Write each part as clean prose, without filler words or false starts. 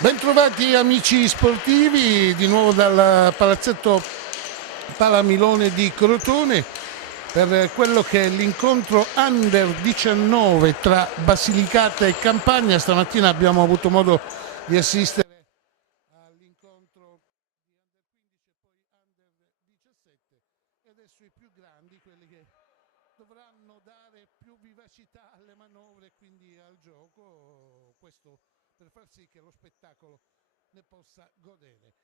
Bentrovati amici sportivi, di nuovo dal palazzetto Palamilone di Crotone per quello che è l'incontro Under 19 tra Basilicata e Campania. Stamattina abbiamo avuto modo di assistere all'incontro di Under 15 e poi Under 17 e adesso i più grandi, quelli che dovranno dare più vivacità alle manovre e quindi al gioco, questo per far sì che lo spettacolo ne possa godere.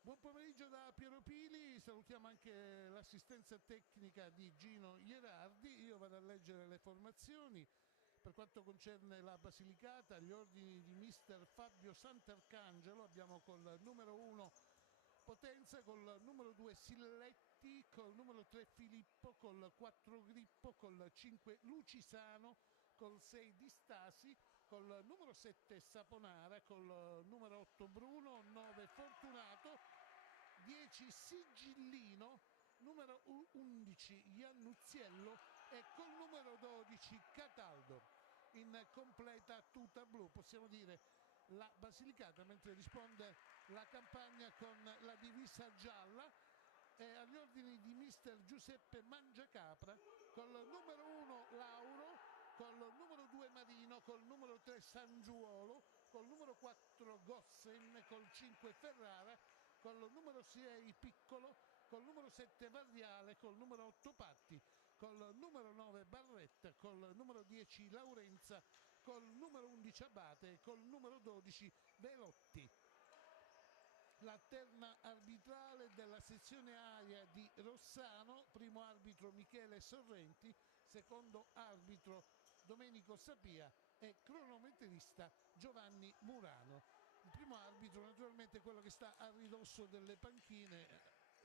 Buon pomeriggio da Piero Pili, salutiamo anche l'assistenza tecnica di Gino Ierardi. Io vado a leggere le formazioni. Per quanto concerne la Basilicata, gli ordini di mister Fabio Sant'Arcangelo, abbiamo col numero 1 Potenza, col numero 2 Silletti, col numero 3 Filippo, col 4 Grippo, col 5 Lucisano, col 6 Di Stasi, col numero 7 Saponara, col numero 8 Bruno, 9 Fortunato, 10 Sigillino, numero 11 Iannuzziello e col numero 12 Cataldo. In completa tuta blu, possiamo dire la Basilicata, mentre risponde la Campania con la divisa gialla. E agli ordini di mister Giuseppe Mangiacapra, col numero 1 Lauro, col numero 2 Marino, col numero 3 Sangiuolo, col numero 4 Gossen, col 5 Ferrara, col numero 6 Piccolo, col numero 7 Varriale, col numero 8 Patti, col numero 9 Barretta, col numero 10 Laurenza, col numero 11 Abate e col numero 12 Velotti. La terna arbitrale della sezione aria di Rossano, primo arbitro Michele Sorrenti, secondo arbitro Domenico Sapia e cronometrista Giovanni Murano. Il primo arbitro naturalmente quello che sta a ridosso delle panchine,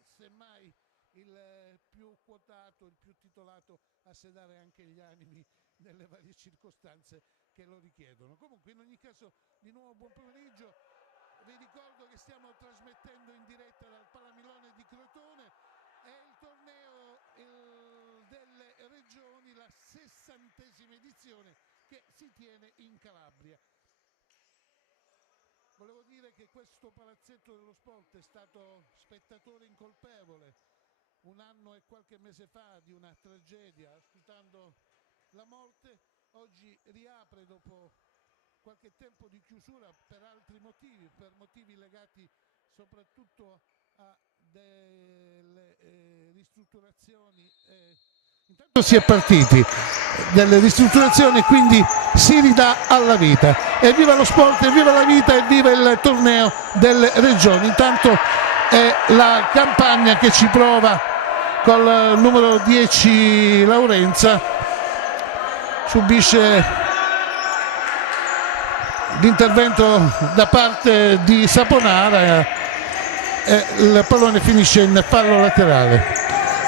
semmai il più quotato, il più titolato a sedare anche gli animi nelle varie circostanze che lo richiedono. Comunque in ogni caso di nuovo buon pomeriggio. Vi ricordo che stiamo trasmettendo in diretta dal Palamilone di Crotone. È il torneo delle regioni, la 60ª edizione che si tiene in Calabria. Volevo dire che questo palazzetto dello sport è stato spettatore incolpevole un anno e qualche mese fa di una tragedia, ascoltando la morte. Oggi riapre dopo qualche tempo di chiusura per altri motivi, per motivi legati soprattutto a delle ristrutturazioni. Intanto si è partiti delle ristrutturazioni, quindi si ridà alla vita. Evviva lo sport, evviva la vita, evviva il torneo delle regioni. Intanto è la Campania che ci prova col numero 10 Laurenza, subisce l'intervento da parte di Saponara e il pallone finisce in fallo laterale.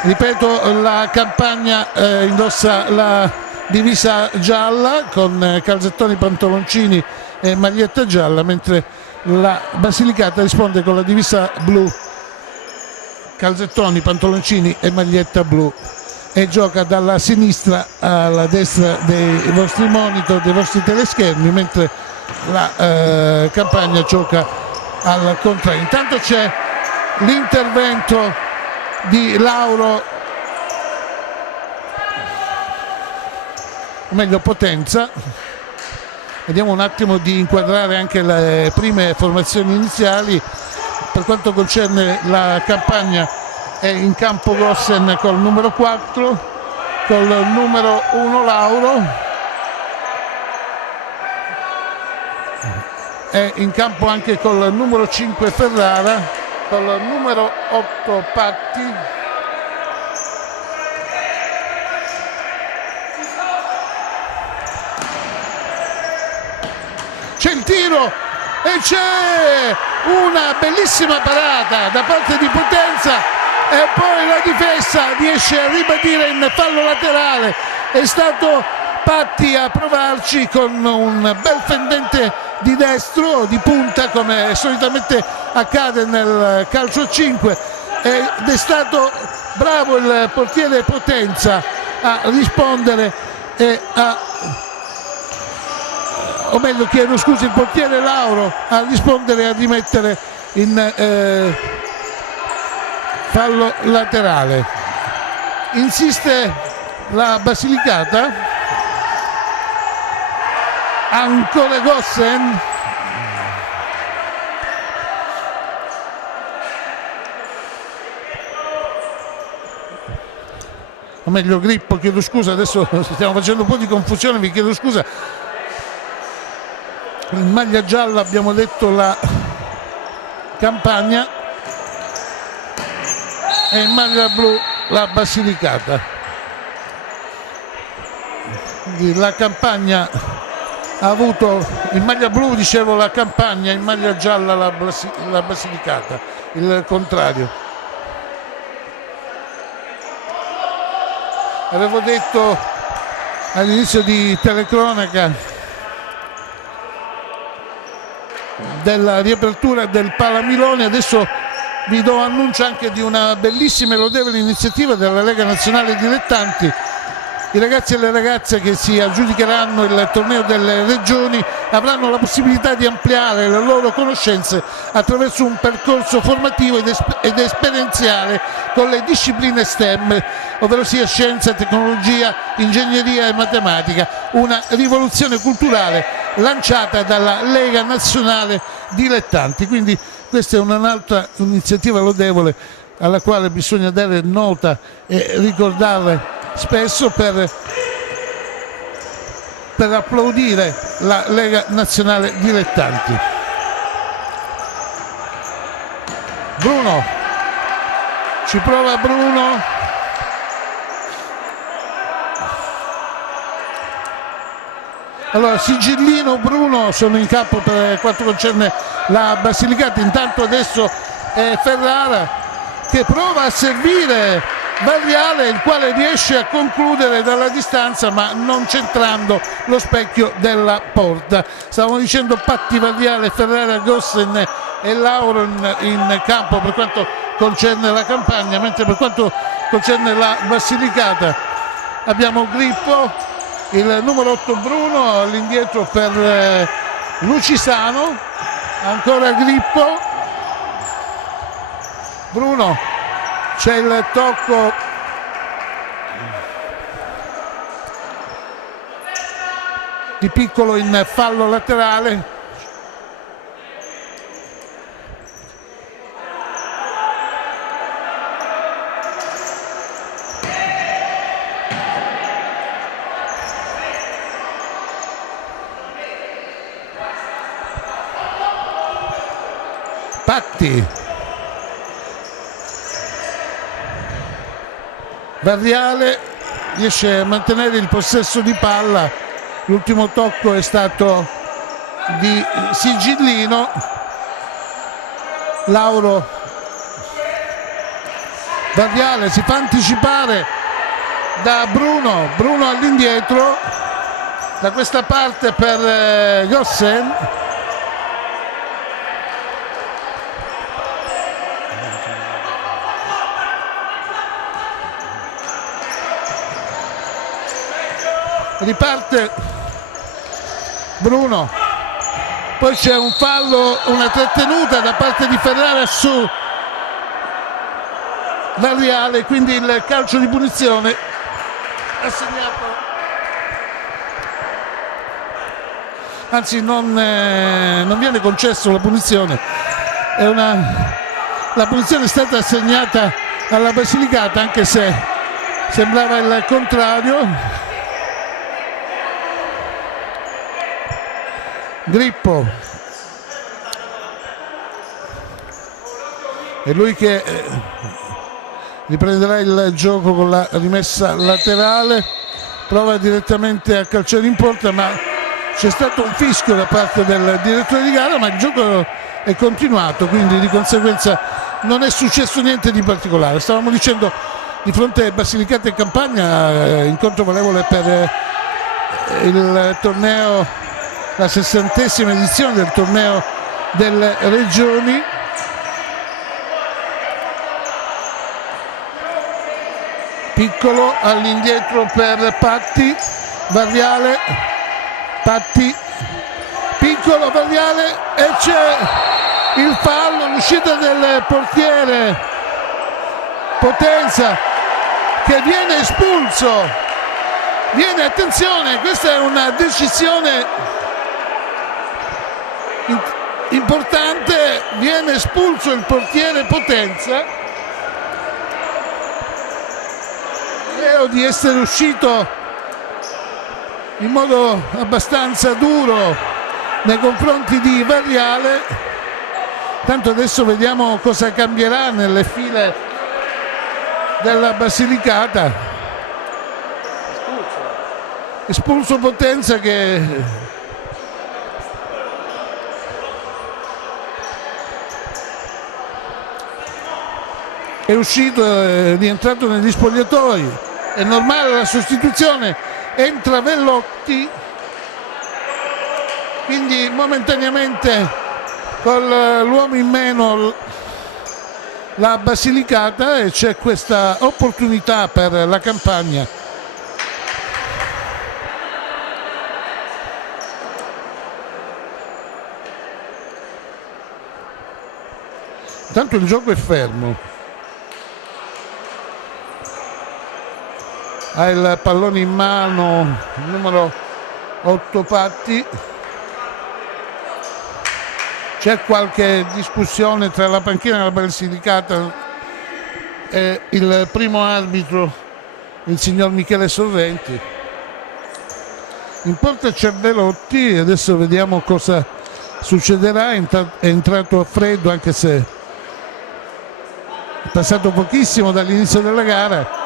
Ripeto, la Campagna indossa la divisa gialla con calzettoni, pantaloncini e maglietta gialla, mentre la Basilicata risponde con la divisa blu, calzettoni, pantaloncini e maglietta blu, e gioca dalla sinistra alla destra dei vostri monitor, dei vostri teleschermi, mentre la Campagna gioca al contrario. Intanto c'è l'intervento di Lauro, o meglio Potenza. Vediamo un attimo di inquadrare anche le prime formazioni iniziali. Per quanto concerne la Campagna è in campo Gossen col numero 4, col numero 1 Lauro, è in campo anche col numero 5 Ferrara, col numero 8 Patti, c'è il tiro e c'è una bellissima parata da parte di Potenza e poi la difesa riesce a ribadire in fallo laterale. È stato Patti a provarci con un bel fendente di destro, di punta, come solitamente accade nel calcio a 5, ed è stato bravo il portiere Potenza a rispondere e a o meglio chiedo scusa, il portiere Lauro a rispondere e a rimettere in fallo laterale. Insiste la Basilicata, ancora Gossen, o meglio Grippo, chiedo scusa, adesso stiamo facendo un po' di confusione, vi chiedo scusa. In maglia gialla abbiamo detto la Campania e in maglia blu la Basilicata. Quindi la Campania ha avuto, in maglia blu dicevo la Campania, in maglia gialla la Basilicata, il contrario. Avevo detto all'inizio di telecronaca della riapertura del Palamilone, adesso vi do annuncio anche di una bellissima e lodevole iniziativa della Lega Nazionale Dilettanti. I ragazzi e le ragazze che si aggiudicheranno il torneo delle regioni avranno la possibilità di ampliare le loro conoscenze attraverso un percorso formativo ed esperienziale con le discipline STEM, ovvero sia scienza, tecnologia, ingegneria e matematica, una rivoluzione culturale lanciata dalla Lega Nazionale Dilettanti. Quindi questa è un'altra iniziativa lodevole alla quale bisogna dare nota e ricordarle spesso per applaudire la Lega Nazionale Dilettanti. Bruno, ci prova Bruno, allora Sigillino, Bruno sono in campo per quanto concerne la Basilicata. Intanto adesso è Ferrara che prova a servire Varriale, il quale riesce a concludere dalla distanza ma non centrando lo specchio della porta. Stavamo dicendo Patti, Varriale, Ferrara, Gossen e Lauro in campo per quanto concerne la Campania, mentre per quanto concerne la Basilicata abbiamo Grippo, il numero 8 Bruno, all'indietro per Lucisano, ancora Grippo, Bruno. C'è il tocco di Piccolo in fallo laterale. Patti. Varriale riesce a mantenere il possesso di palla, l'ultimo tocco è stato di Sigillino. Lauro, Varriale si fa anticipare da Bruno, Bruno all'indietro, da questa parte per Gossen. Riparte Bruno, poi c'è un fallo, una trattenuta da parte di Ferrara su Varriale, quindi il calcio di punizione assegnato, anzi non viene concesso la punizione, la punizione è stata assegnata alla Basilicata, anche se sembrava il contrario. Grippo, è lui che riprenderà il gioco con la rimessa laterale, prova direttamente a calciare in porta, ma c'è stato un fischio da parte del direttore di gara, ma il gioco è continuato, quindi di conseguenza non è successo niente di particolare. Stavamo dicendo, di fronte a Basilicata e Campania, incontro valevole per il torneo, la 60ª edizione del torneo delle regioni. Piccolo all'indietro per Patti, Varriale, Patti, piccolo Variale e c'è il fallo, l'uscita del portiere Potenza che viene espulso. Attenzione, questa è una decisione importante, viene espulso il portiere Potenza. Credo di essere uscito in modo abbastanza duro nei confronti di Variale. Tanto adesso vediamo cosa cambierà nelle file della Basilicata. Espulso Potenza che è uscito, è rientrato negli spogliatoi. È normale la sostituzione, entra Vellotti, quindi momentaneamente con l'uomo in meno la Basilicata, e c'è questa opportunità per la Campagna. Tanto il gioco è fermo. Ha il pallone in mano il numero 8 Patti. C'è qualche discussione tra la panchina della Basilicata e il primo arbitro, il signor Michele Sorrenti. In porta c'è Velotti, adesso vediamo cosa succederà. È entrato a freddo, anche se è passato pochissimo dall'inizio della gara.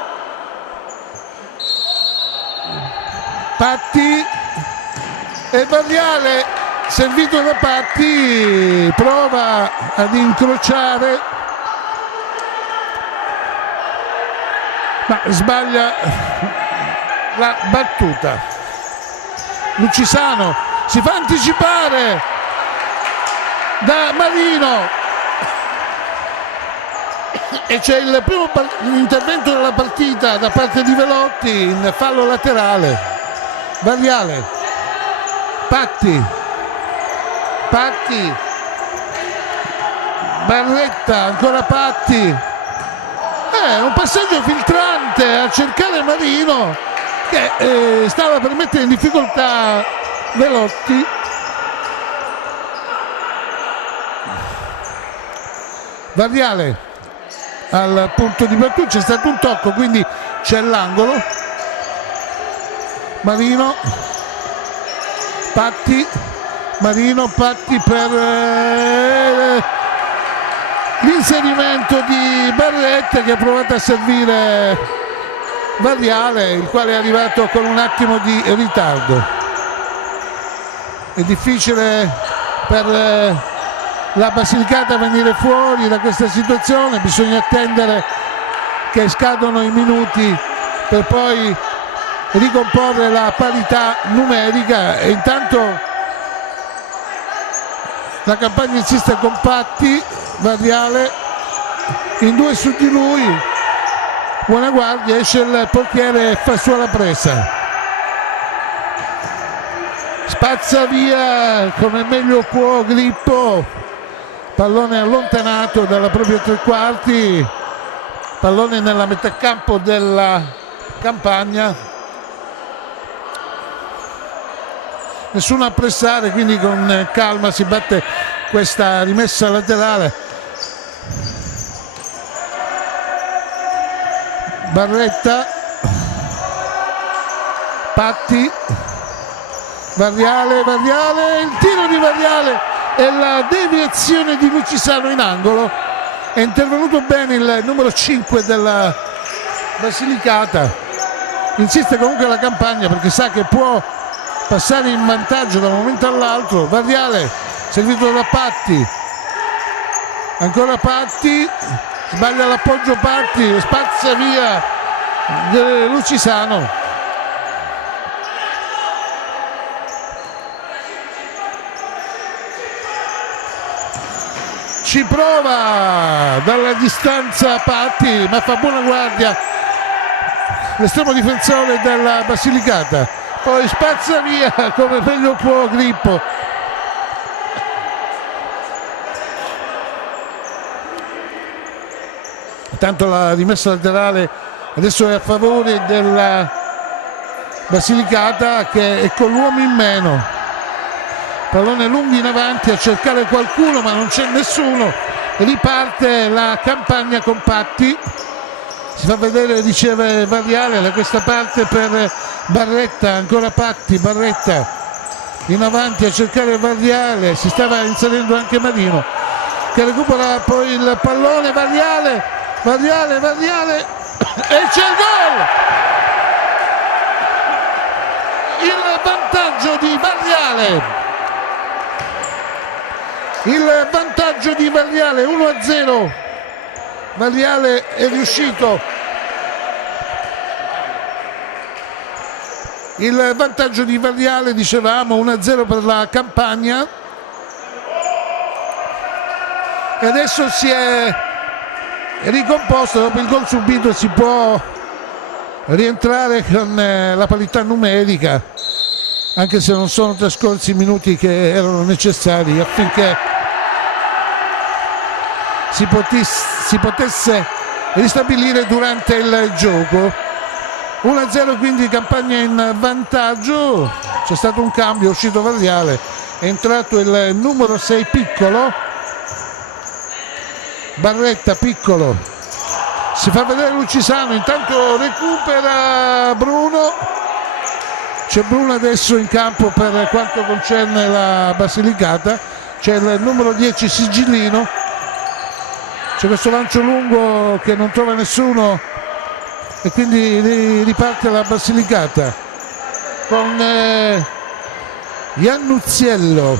Patti e Variale, servito da Patti, prova ad incrociare ma sbaglia la battuta. Lucisano si fa anticipare da Marino e c'è il primo intervento della partita da parte di Velotti in fallo laterale. Variale, Patti, Barretta, ancora Patti, un passaggio filtrante a cercare Marino che stava per mettere in difficoltà Velotti. Variale al punto di battuta, c'è stato un tocco, quindi c'è l'angolo. Marino, Patti per l'inserimento di Barretta, che ha provato a servire Variale, il quale è arrivato con un attimo di ritardo. È difficile per la Basilicata venire fuori da questa situazione, bisogna attendere che scadono i minuti per poi ricomporre la parità numerica, e intanto la Campagna insiste con Patti. Variale in due su di lui, buona guardia, esce il portiere e fa sua la presa, spazza via come meglio può Grippo, pallone allontanato dalla propria tre quarti, pallone nella metà campo della Campagna. Nessuno a pressare, quindi con calma si batte questa rimessa laterale. Barretta, Patti, Variale, il tiro di Variale e la deviazione di Lucisano in angolo. È intervenuto bene il numero 5 della Basilicata. Insiste comunque la Campagna perché sa che può passare in vantaggio da un momento all'altro. Variale servito da Patti, ancora Patti, sbaglia l'appoggio Patti, spazza via Lucisano. Ci prova dalla distanza Patti, ma fa buona guardia l'estremo difensore della Basilicata. Poi spazza via come meglio può Grippo. Tanto la rimessa laterale adesso è a favore della Basilicata, che è con l'uomo in meno. Pallone lungo in avanti a cercare qualcuno, ma non c'è nessuno. Riparte la Campagna con Patti, si fa vedere, riceve Variale da questa parte per Barretta, ancora Patti, Barretta in avanti a cercare Variale, si stava inserendo anche Marino che recupera poi il pallone. Variale e c'è il gol! Il vantaggio di Variale, il vantaggio di Variale, 1-0. Variale è riuscito, il vantaggio di Variale, dicevamo, 1-0 per la Campagna, e adesso si è ricomposto. Dopo il gol subito si può rientrare con la parità numerica, anche se non sono trascorsi i minuti che erano necessari affinché si potesse ristabilire durante il gioco. 1-0 quindi, Campagna in vantaggio. C'è stato un cambio, è uscito Variale, è entrato il numero 6 Piccolo. Barretta, Piccolo, si fa vedere Lucisano, intanto recupera Bruno. C'è Bruno adesso in campo per quanto concerne la Basilicata, c'è il numero 10 Sigillino, c'è questo lancio lungo che non trova nessuno e quindi riparte la Basilicata con Iannuzziello.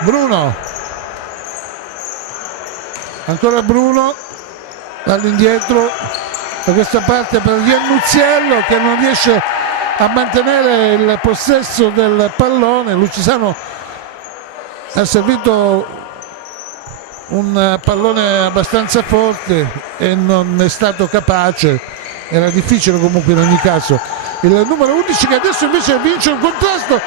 Bruno, ancora Bruno all'indietro da questa parte per Iannuzziello, che non riesce a mantenere il possesso del pallone. Lucisano ha servito un pallone abbastanza forte e non è stato capace, era difficile comunque in ogni caso. Il numero 11 che adesso invece vince un contrasto,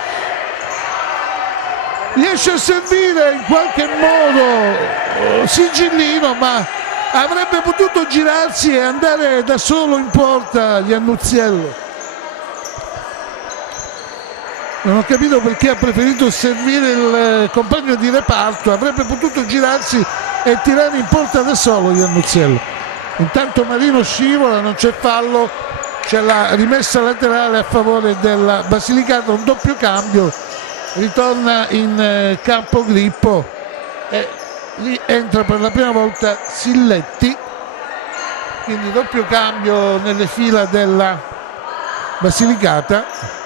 riesce a servire in qualche modo Sigillino, ma avrebbe potuto girarsi e andare da solo in porta Iannuzziello. Non ho capito perché ha preferito servire il compagno di reparto, avrebbe potuto girarsi e tirare in porta da solo Iannuzziello. Intanto Marino scivola, non c'è fallo, c'è la rimessa laterale a favore della Basilicata, un doppio cambio, ritorna in campo Grippo e lì entra per la prima volta Silletti, quindi doppio cambio nelle fila della Basilicata.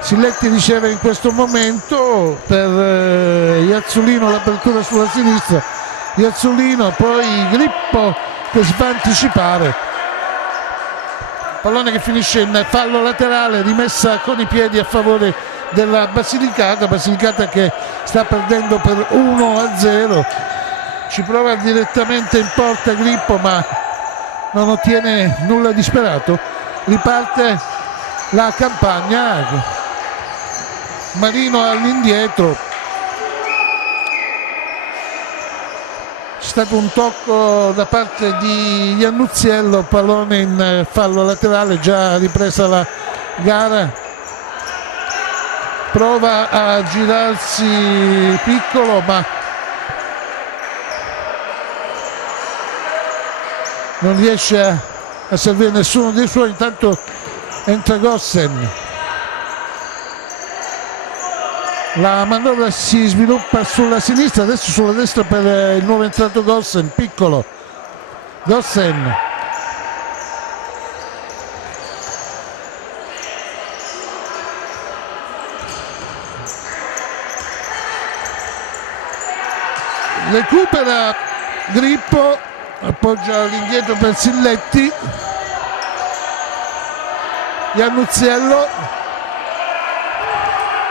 Silletti riceve in questo momento per Iazzulino l'apertura sulla sinistra, Iazzulino, poi Grippo che si fa anticipare, pallone che finisce in fallo laterale, rimessa con i piedi a favore della Basilicata che sta perdendo per 1-0. Ci prova direttamente in porta Grippo, ma non ottiene nulla di sperato. Riparte la Campagna, Marino all'indietro, c'è stato un tocco da parte di Iannuzziello, pallone in fallo laterale, già ripresa la gara, prova a girarsi Piccolo ma non riesce a servire nessuno dei suoi. Intanto entra Gossen, la manovra si sviluppa sulla sinistra, adesso sulla destra per il nuovo entrato Gossen, Piccolo, Gossen, recupera Grippo, appoggia all'indietro per Silletti, Iannuzziello,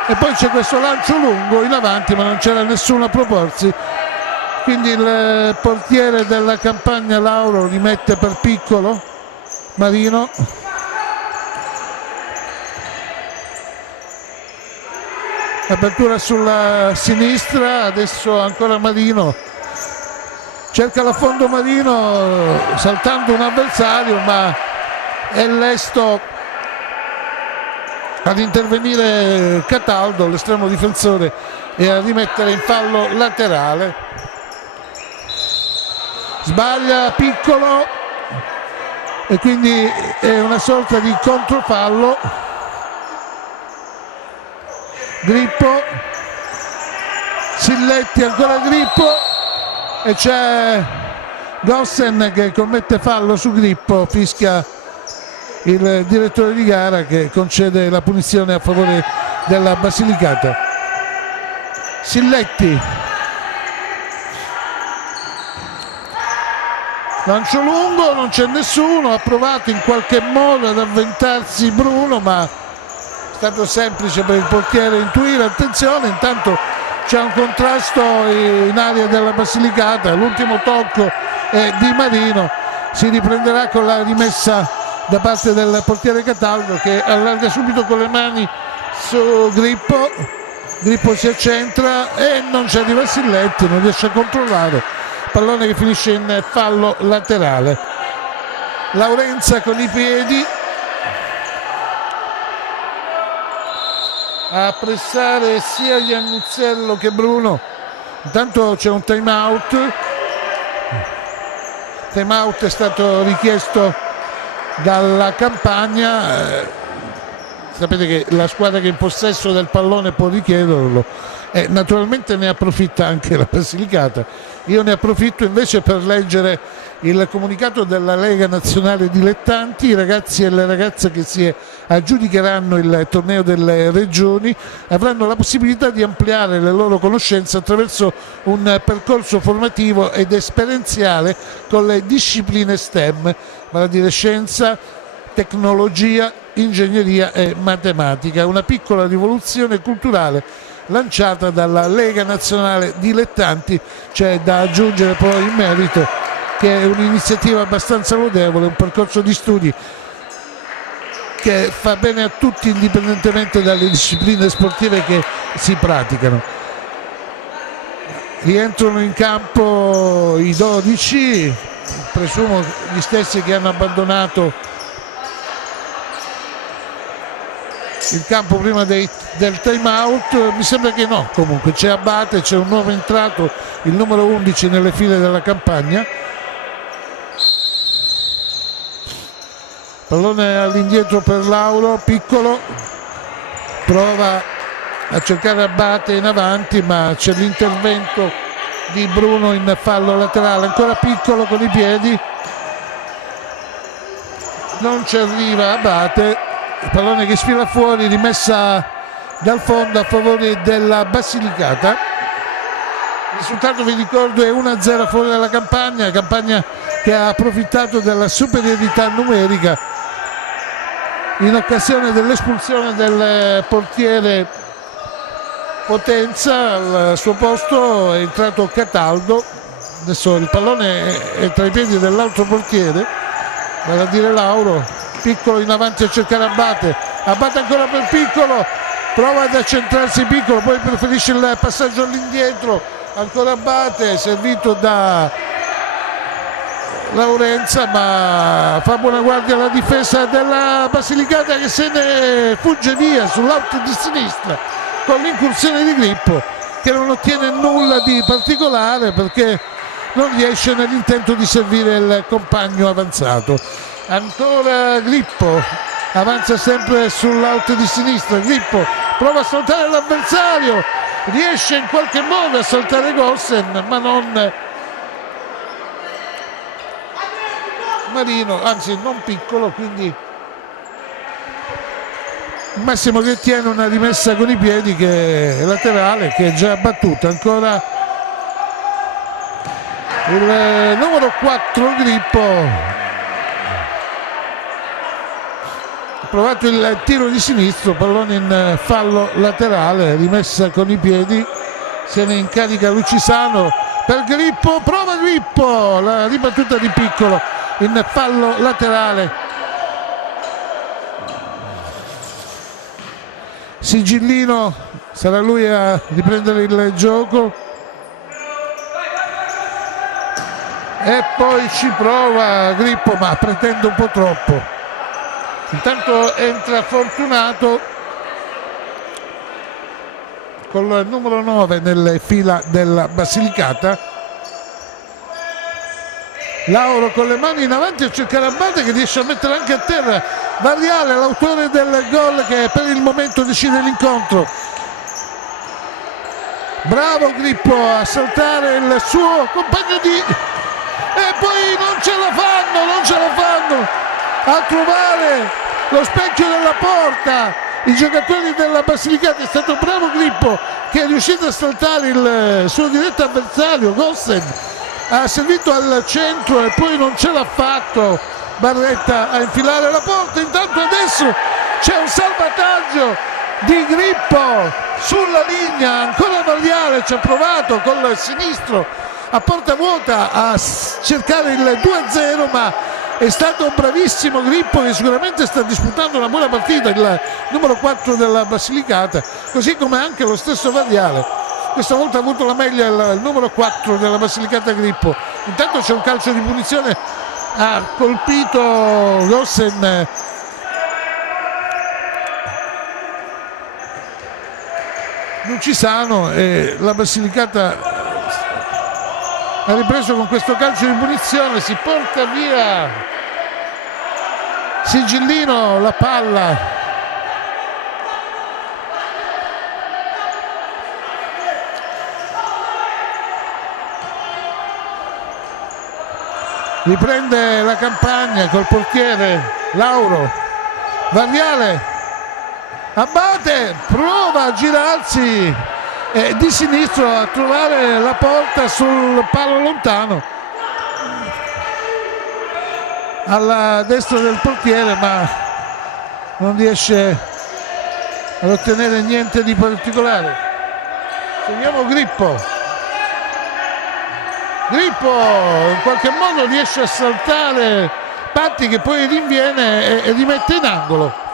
e poi c'è questo lancio lungo in avanti ma non c'era nessuno a proporsi, quindi il portiere della Campagna Lauro rimette per Piccolo, Marino, apertura sulla sinistra, adesso ancora Marino cerca l'affondo Marino saltando un avversario, ma è lesto ad intervenire Cataldo, l'estremo difensore, e a rimettere in fallo laterale. Sbaglia Piccolo e quindi è una sorta di controfallo. Grippo, Silletti, ancora Grippo e c'è Gossen che commette fallo su Grippo. Fischia il direttore di gara che concede la punizione a favore della Basilicata. Silletti, lancio lungo, non c'è nessuno, ha provato in qualche modo ad avventarsi Bruno, ma è stato semplice per il portiere intuire. Attenzione, intanto c'è un contrasto in area della Basilicata, l'ultimo tocco è di Marino, si riprenderà con la rimessa da parte del portiere Cataldo che allarga subito con le mani su Grippo. Grippo si accentra e non ci arriva Silletti, non riesce a controllare, pallone che finisce in fallo laterale. Laurenza con i piedi a pressare sia Iannuzzello che Bruno. Intanto c'è un time out è stato richiesto dalla Campagna. Sapete che la squadra che è in possesso del pallone può richiederlo e naturalmente ne approfitta anche la Basilicata. Io ne approfitto invece per leggere il comunicato della Lega Nazionale Dilettanti. I ragazzi e le ragazze che si aggiudicheranno il torneo delle regioni avranno la possibilità di ampliare le loro conoscenze attraverso un percorso formativo ed esperienziale con le discipline STEM, vale a dire scienza, tecnologia, ingegneria e matematica. Una piccola rivoluzione culturale lanciata dalla Lega Nazionale Dilettanti. C'è da aggiungere poi in merito che è un'iniziativa abbastanza lodevole, un percorso di studi che fa bene a tutti indipendentemente dalle discipline sportive che si praticano. Rientrano in campo i 12, presumo gli stessi che hanno abbandonato il campo prima del time out. Mi sembra che no, comunque c'è Abate, c'è un nuovo entrato, il numero 11 nelle file della Campagna. Pallone all'indietro per Lauro, Piccolo prova a cercare Abate in avanti, ma c'è l'intervento di Bruno in fallo laterale. Ancora Piccolo con i piedi, non ci arriva Abate, il pallone che sfila fuori, rimessa dal fondo a favore della Basilicata. Il risultato, vi ricordo, è 1-0 fuori dalla Campagna che ha approfittato della superiorità numerica in occasione dell'espulsione del portiere Potenza. Al suo posto è entrato Cataldo. Adesso il pallone è tra i piedi dell'altro portiere, vale a dire Lauro. Piccolo in avanti a cercare Abate ancora per Piccolo, prova ad accentrarsi Piccolo, poi preferisce il passaggio all'indietro. Ancora Abate, servito da Laurenza, ma fa buona guardia alla difesa della Basilicata che se ne fugge via sull'out di sinistra con l'incursione di Grippo, che non ottiene nulla di particolare perché non riesce nell'intento di servire il compagno avanzato. Ancora Grippo, avanza sempre sull'out di sinistra. Grippo prova a saltare l'avversario, riesce in qualche modo a saltare Gossen, ma non Marino, anzi non Piccolo, quindi Massimo che tiene una rimessa con i piedi che è laterale, che è già battuta. Ancora il numero 4 Grippo, provato il tiro di sinistro, pallone in fallo laterale, rimessa con i piedi, se ne incarica Lucisano per Grippo, prova Grippo, la ribattuta di Piccolo in fallo laterale. Sigillino, sarà lui a riprendere il gioco. e poi ci prova Grippo, ma pretende un po' troppo. Intanto entra Fortunato con il numero 9 nelle fila della Basilicata. Lauro con le mani in avanti a cercare Abate, che riesce a mettere anche a terra Variale, l'autore del gol, che per il momento decide l'incontro. Bravo Grippo a saltare il suo compagno e poi non ce la fanno a trovare lo specchio della porta. I giocatori della Basilicata. È stato bravo Grippo, che è riuscito a saltare il suo diretto avversario Gossen, ha servito al centro e poi non ce l'ha fatto Barretta a infilare la porta. Intanto adesso c'è un salvataggio di Grippo sulla linea, ancora Variale ci ha provato col sinistro a porta vuota a cercare il 2-0, ma è stato bravissimo Grippo, che sicuramente sta disputando una buona partita, il numero 4 della Basilicata, così come anche lo stesso Variale. Questa volta ha avuto la meglio il numero 4 della Basilicata Grippo. Intanto c'è un calcio di punizione, ha colpito Gossen Lucisano e la Basilicata ha ripreso con questo calcio di punizione. Si porta via Sigillino la palla. Riprende la campagna col portiere Lauro. Variale Abate prova a girarsi di sinistro a trovare la porta sul palo lontano alla destra del portiere, ma non riesce ad ottenere niente di particolare. Seguiamo Grippo in qualche modo riesce a saltare Patti, che poi rinviene e rimette in angolo.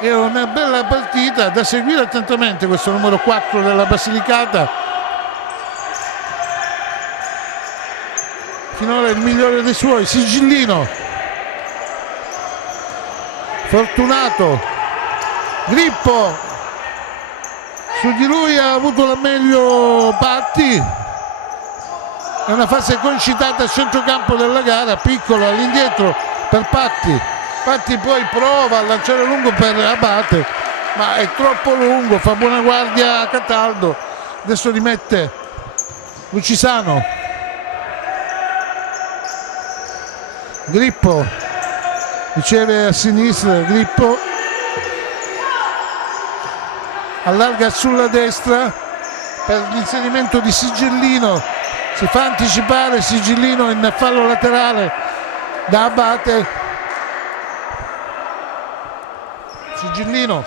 È una bella partita da seguire attentamente, questo numero 4 della Basilicata. Finora il migliore dei suoi. Sigillino, Fortunato, Grippo, su di lui ha avuto la meglio Patti. È una fase concitata a centrocampo della gara, piccolo all'indietro per Patti. Patti poi prova a lanciare lungo per Abate, ma è troppo lungo, fa buona guardia a Cataldo. Adesso rimette Lucisano. Grippo riceve a sinistra, Grippo allarga sulla destra per l'inserimento di Sigillino. Si fa anticipare Sigillino in fallo laterale da Abate. Sigillino,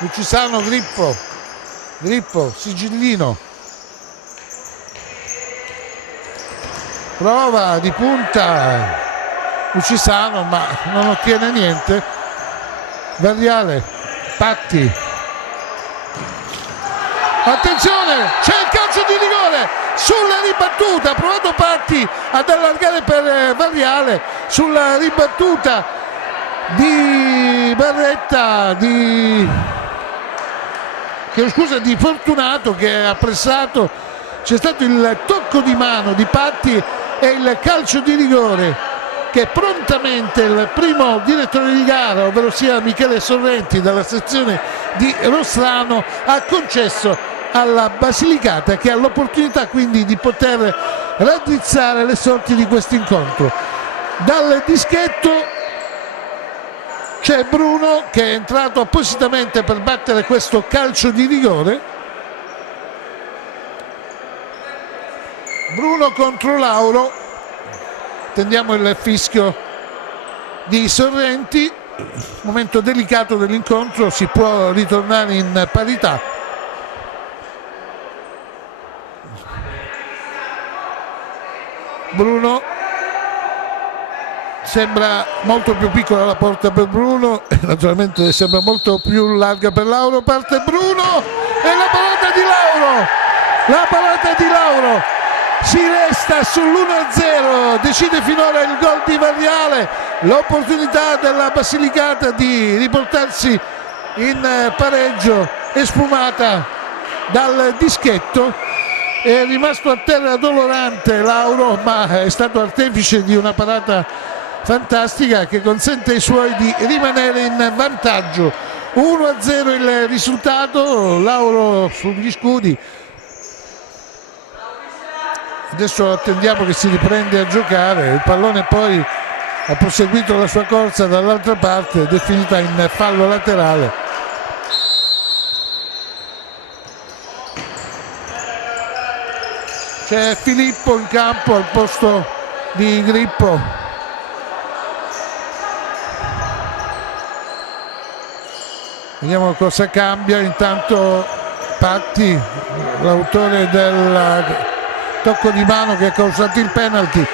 Lucisano, Grippo, Sigillino, prova di punta Lucisano, ma non ottiene niente. Variale, Patti, attenzione, c'è il calcio di rigore sulla ribattuta, ha provato Patti ad allargare per Variale sulla ribattuta di Barretta, di Fortunato, che ha pressato. C'è stato il tocco di mano di Patti e il calcio di rigore che prontamente il primo direttore di gara, ovvero sia Michele Sorrenti dalla sezione di Rossano, ha concesso alla Basilicata, che ha l'opportunità quindi di poter raddrizzare le sorti di questo incontro. Dal dischetto c'è Bruno, che è entrato appositamente per battere questo calcio di rigore. Bruno contro Lauro. Attendiamo il fischio di Sorrenti. Momento delicato dell'incontro, si può ritornare in parità. Bruno, sembra molto più piccola la porta per Bruno, naturalmente sembra molto più larga per Lauro. Parte Bruno e la parata di Lauro, la parata di Lauro, si resta sull'1-0, decide finora il gol di Varriale, l'opportunità della Basilicata di riportarsi in pareggio è sfumata dal dischetto. È rimasto a terra dolorante Lauro, ma è stato artefice di una parata fantastica che consente ai suoi di rimanere in vantaggio. 1-0 il risultato, Lauro sugli scudi. Adesso attendiamo che si riprende a giocare, il pallone poi ha proseguito la sua corsa dall'altra parte ed è finita in fallo laterale. C'è Filippo in campo al posto di Grippo. Vediamo cosa cambia. Intanto Patti, l'autore del tocco di mano che ha causato il penalty,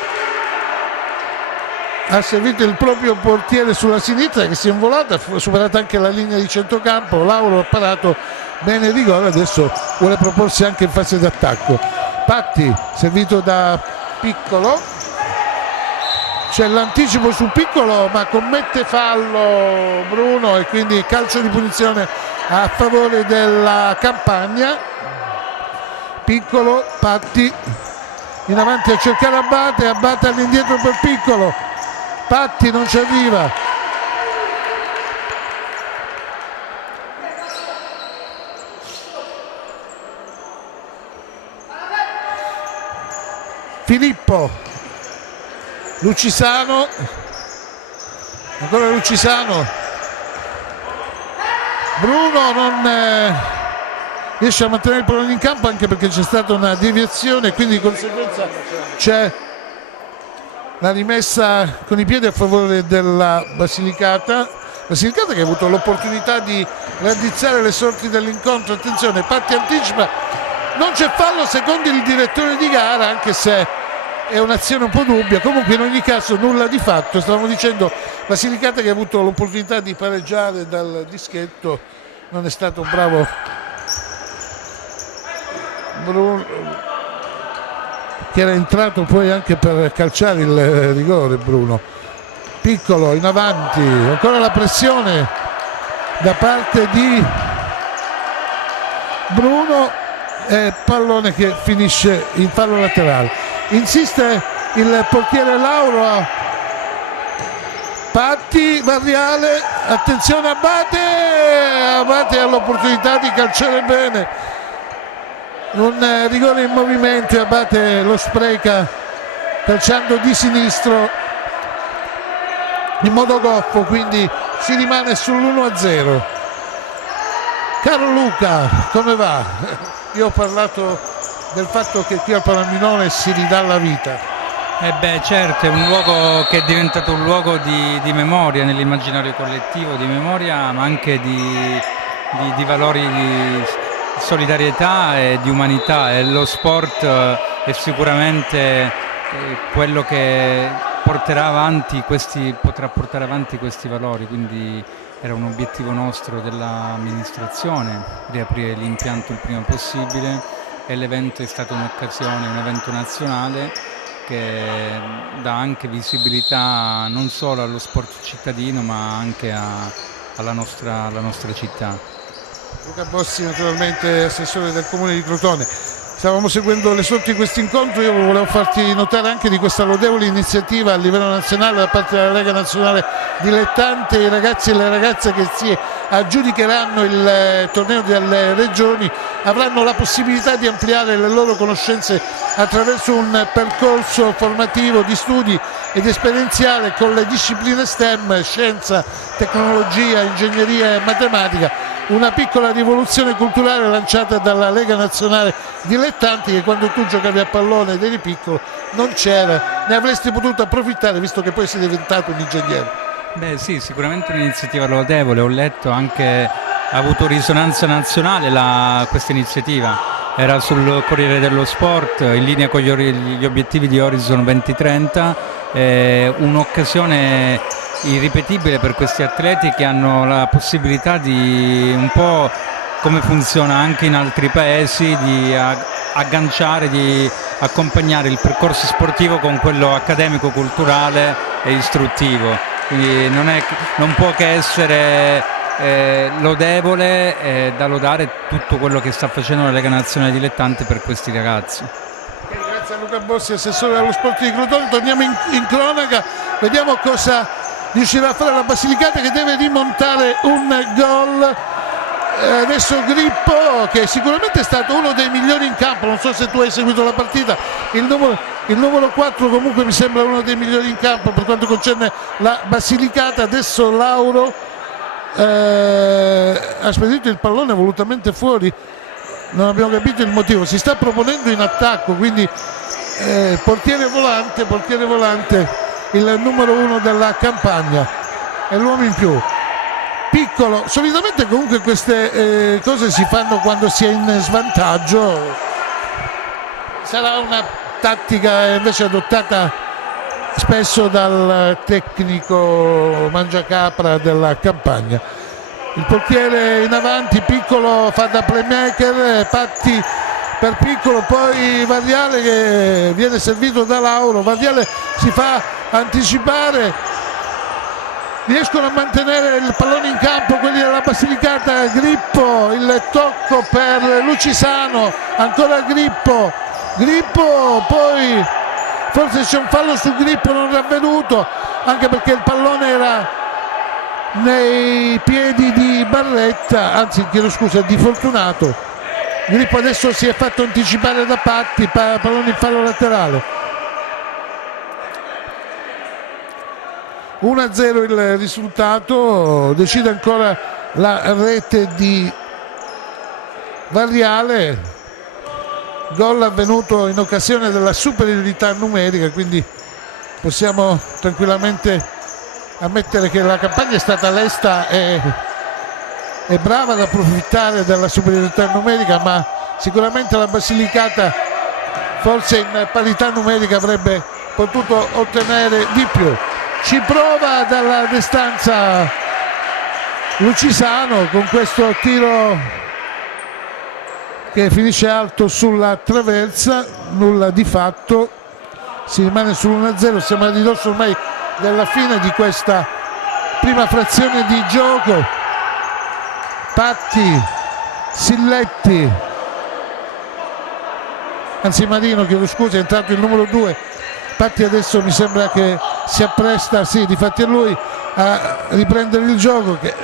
ha servito il proprio portiere sulla sinistra che si è involata, ha superato anche la linea di centrocampo. Lauro ha parato bene il rigore, adesso vuole proporsi anche in fase d'attacco. Patti servito da Piccolo, c'è l'anticipo su Piccolo ma commette fallo Bruno e quindi calcio di punizione a favore della Campagna. Piccolo, Patti in avanti a cercare Abate all'indietro per Piccolo, Patti non ci arriva, Filippo, Lucisano, ancora Lucisano, Bruno non riesce a mantenere il pallone in campo anche perché c'è stata una deviazione, quindi di conseguenza c'è la rimessa con i piedi a favore della Basilicata che ha avuto l'opportunità di raddrizzare le sorti dell'incontro. Attenzione, Patti anticipa, non c'è fallo secondo il direttore di gara, anche se è un'azione un po' dubbia. Comunque in ogni caso nulla di fatto. Stavamo dicendo Basilicata che ha avuto l'opportunità di pareggiare dal dischetto, non è stato un bravo Bruno, che era entrato poi anche per calciare il rigore. Bruno. Piccolo in avanti, ancora la pressione da parte di Bruno e pallone che finisce in fallo laterale. Insiste il portiere Lauro, Patti, Varriale, attenzione Abate ha l'opportunità di calciare bene, un rigore in movimento, Abate lo spreca calciando di sinistro in modo goffo, quindi si rimane sull'1-0. Caro Luca, come va? Io ho parlato del fatto che qui al Palamilone si ridà la vita. Certo, è un luogo che è diventato un luogo di memoria nell'immaginario collettivo, di memoria ma anche di valori di solidarietà e di umanità, e lo sport è sicuramente quello che potrà portare avanti questi valori, quindi era un obiettivo nostro dell'amministrazione riaprire l'impianto il prima possibile e l'evento è stato un'occasione, un evento nazionale che dà anche visibilità non solo allo sport cittadino ma anche alla nostra città. Luca Bossi, naturalmente assessore del comune di Crotone. Stavamo seguendo le sorti di questo incontro, io volevo farti notare anche di questa lodevole iniziativa a livello nazionale da parte della Lega Nazionale Dilettante. I ragazzi e le ragazze che si aggiudicheranno il torneo delle regioni avranno la possibilità di ampliare le loro conoscenze attraverso un percorso formativo di studi ed esperienziale con le discipline STEM, scienza, tecnologia, ingegneria e matematica. Una piccola rivoluzione culturale lanciata dalla Lega Nazionale Dilettanti, che quando tu giocavi a pallone ed eri piccolo non c'era, ne avresti potuto approfittare visto che poi sei diventato un ingegnere. Sì, sicuramente un'iniziativa lodevole, ho letto anche, ha avuto risonanza nazionale questa iniziativa, era sul Corriere dello Sport in linea con gli obiettivi di Horizon 2030, un'occasione irripetibile per questi atleti che hanno la possibilità di un po' come funziona anche in altri paesi, di agganciare, di accompagnare il percorso sportivo con quello accademico, culturale e istruttivo. Quindi non può che essere lodevole e da lodare tutto quello che sta facendo la Lega Nazionale Dilettanti per questi ragazzi. Grazie a Luca Bossi, assessore allo sport di Crotone. Torniamo in cronaca, vediamo cosa riuscirà a fare la Basilicata, che deve rimontare un gol. Adesso Grippo, che sicuramente è stato uno dei migliori in campo, non so se tu hai seguito la partita, il numero 4 comunque mi sembra uno dei migliori in campo per quanto concerne la Basilicata. Adesso Lauro ha spedito il pallone volutamente fuori, non abbiamo capito il motivo, si sta proponendo in attacco, quindi portiere volante, il numero 1 della Campagna, è l'uomo in più. Piccolo, solitamente comunque queste cose si fanno quando si è in svantaggio, sarà una tattica invece adottata spesso dal tecnico mangiacapra della Campagna. Il portiere in avanti, Piccolo fa da playmaker, Patti per Piccolo, poi Variale che viene servito da Lauro, Variale si fa anticipare, riescono a mantenere il pallone in campo quelli della Basilicata. Grippo, il tocco per Lucisano, ancora Grippo, poi forse c'è un fallo su Grippo non ravveduto, anche perché il pallone era nei piedi di Barretta, anzi chiedo scusa, di Fortunato. Grippo adesso si è fatto anticipare da Patti, pallone in fallo laterale. 1-0 il risultato, decide ancora la rete di Variale, gol avvenuto in occasione della superiorità numerica, quindi possiamo tranquillamente ammettere che la Campagna è stata lesta e brava ad approfittare della superiorità numerica, ma sicuramente la Basilicata forse in parità numerica avrebbe potuto ottenere di più. Ci prova dalla distanza Lucisano con questo tiro che finisce alto sulla traversa, nulla di fatto, si rimane sull'1-0, siamo a ridosso ormai della fine di questa prima frazione di gioco. Patti, Silletti, anzi Marino, chiedo scusa, è entrato il numero 2. Patti adesso mi sembra che si appresta, sì, difatti è lui, a riprendere il gioco che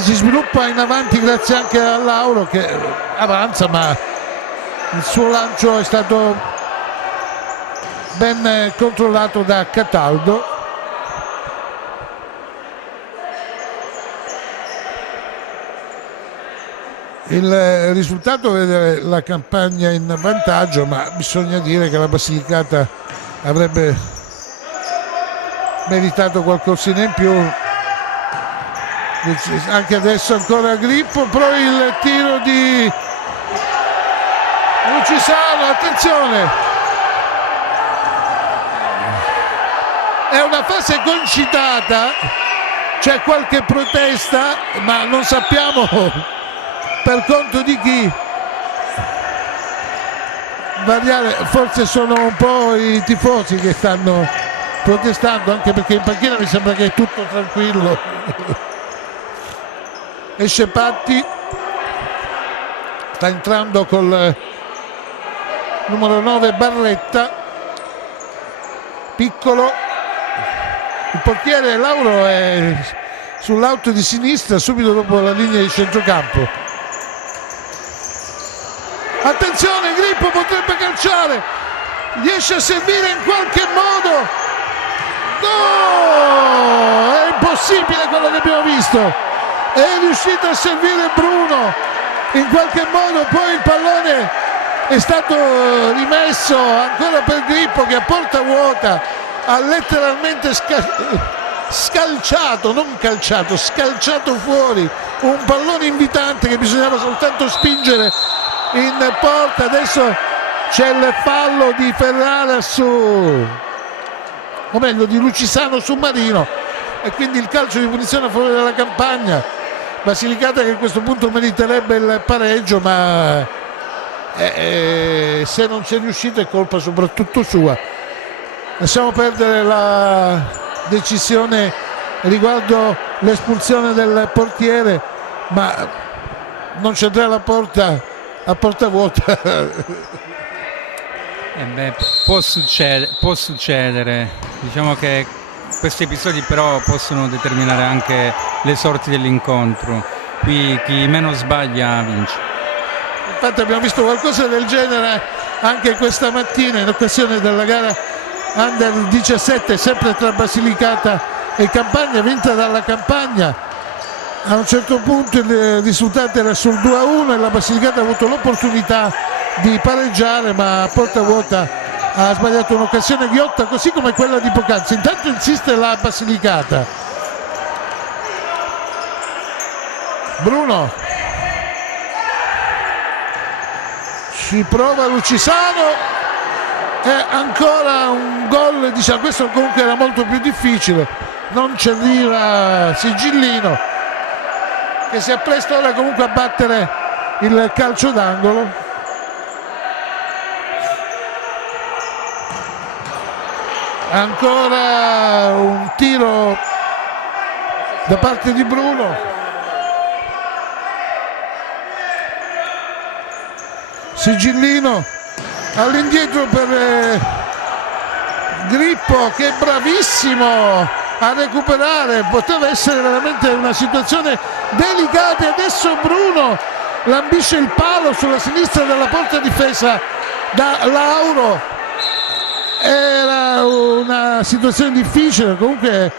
si sviluppa in avanti grazie anche a Lauro che avanza, ma il suo lancio è stato ben controllato da Cataldo. Il risultato vede la Campagna in vantaggio, ma bisogna dire che la Basilicata avrebbe meritato qualcosina in più. Anche adesso ancora Grippo, poi il tiro di Lucisano, attenzione, è una fase concitata, c'è qualche protesta ma non sappiamo per conto di chi. Variare, forse sono un po' i tifosi che stanno protestando, anche perché in panchina mi sembra che è tutto tranquillo. Esce Patti, sta entrando col numero 9 Barretta, Piccolo, il portiere Lauro è sull'auto di sinistra subito dopo la linea di centrocampo. Attenzione, Grippo potrebbe calciare, riesce a servire in qualche modo, no, è impossibile quello che abbiamo visto, è riuscito a servire Bruno in qualche modo, poi il pallone è stato rimesso ancora per Grippo che a porta vuota ha letteralmente scalciato, non calciato, scalciato fuori un pallone invitante che bisognava soltanto spingere in porta. Adesso c'è il fallo di Ferrara o meglio di Lucisano su Marino, e quindi il calcio di punizione a favore della Campagna. Basilicata che a questo punto meriterebbe il pareggio, ma se non c'è riuscito è colpa soprattutto sua. Lasciamo perdere la decisione riguardo l'espulsione del portiere, ma non c'entra la porta a porta vuota. Può succedere, diciamo che questi episodi però possono determinare anche le sorti dell'incontro. Qui chi meno sbaglia vince. Infatti abbiamo visto qualcosa del genere anche questa mattina in occasione della gara Under 17, sempre tra Basilicata e Campagna, vinta dalla Campagna. A un certo punto il risultato era sul 2-1 e la Basilicata ha avuto l'opportunità di pareggiare, ma a porta vuota ha sbagliato un'occasione ghiotta, così come quella di poc'anzi. Intanto insiste la Basilicata. Bruno, ci prova Lucisano e ancora un gol, diciamo, questo comunque era molto più difficile, non ci arriva Sigillino che si appresta ora comunque a battere il calcio d'angolo. Ancora un tiro da parte di Bruno. Sigillino all'indietro per Grippo, che è bravissimo a recuperare, poteva essere veramente una situazione delicata e adesso Bruno lambisce il palo sulla sinistra della porta difesa da Lauro. Era una situazione difficile, comunque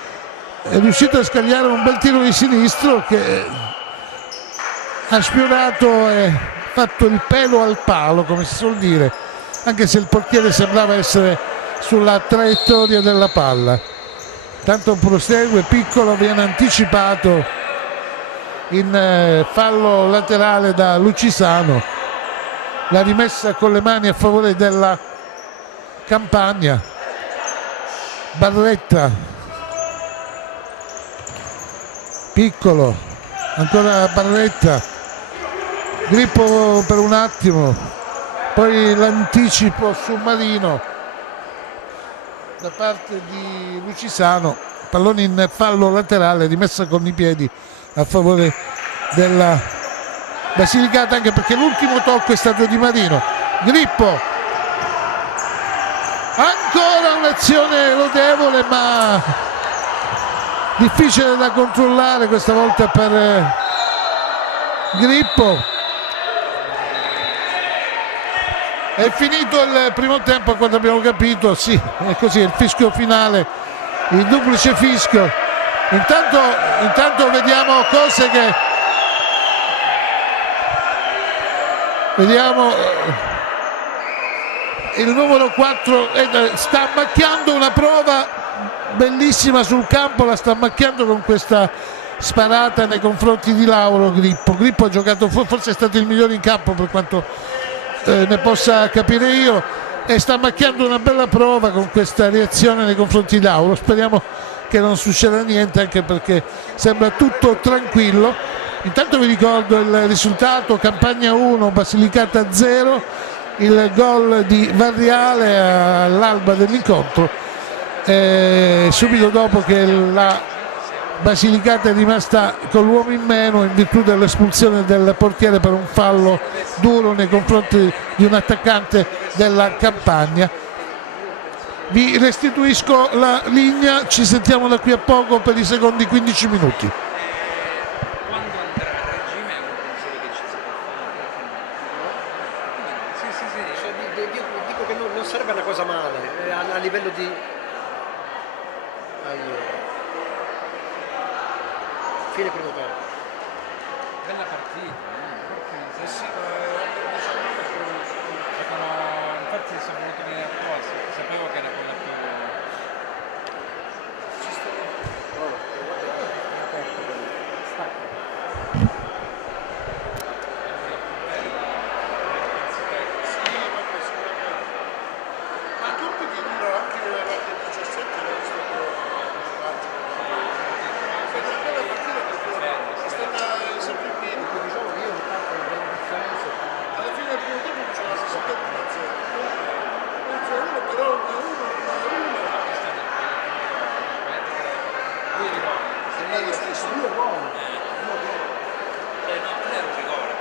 è riuscito a scagliare un bel tiro di sinistro che ha sfiorato e fatto il pelo al palo, come si suol dire, anche se il portiere sembrava essere sulla traiettoria della palla. Tanto prosegue, Piccolo viene anticipato in fallo laterale da Lucisano. La rimessa con le mani a favore della Campagna. Barretta, Piccolo, ancora Barretta, Grippo per un attimo, poi l'anticipo su Marino da parte di Lucisano, pallone in fallo laterale, rimessa con i piedi a favore della Basilicata, anche perché l'ultimo tocco è stato di Marino. Grippo, ancora un'azione lodevole ma difficile da controllare questa volta per Grippo. È finito il primo tempo, quando abbiamo capito, sì, è così, il fischio finale, il duplice fischio. Intanto vediamo cose che vediamo il numero 4 sta macchiando una prova bellissima sul campo, la sta macchiando con questa sparata nei confronti di Lauro. Grippo ha giocato, forse è stato il migliore in campo per quanto ne possa capire io, e sta macchiando una bella prova con questa reazione nei confronti di Lauro. Speriamo che non succeda niente, anche perché sembra tutto tranquillo. Intanto vi ricordo il risultato: Campagna 1, Basilicata 0, il gol di Varriale all'alba dell'incontro, subito dopo che la Basilicata è rimasta con l'uomo in meno in virtù dell'espulsione del portiere per un fallo duro nei confronti di un attaccante della Campagna. Vi restituisco la linea, ci sentiamo da qui a poco per i secondi 15 minuti. Dico che non sarebbe una cosa male a livello di... Fine primo tempo. Bella partita. Infatti sono venuto venire apposta, sapevo che era quella più... Ma tutti dicono anche la parte 17 l'ho visto lo stesso. Due gol. No, non era un rigore.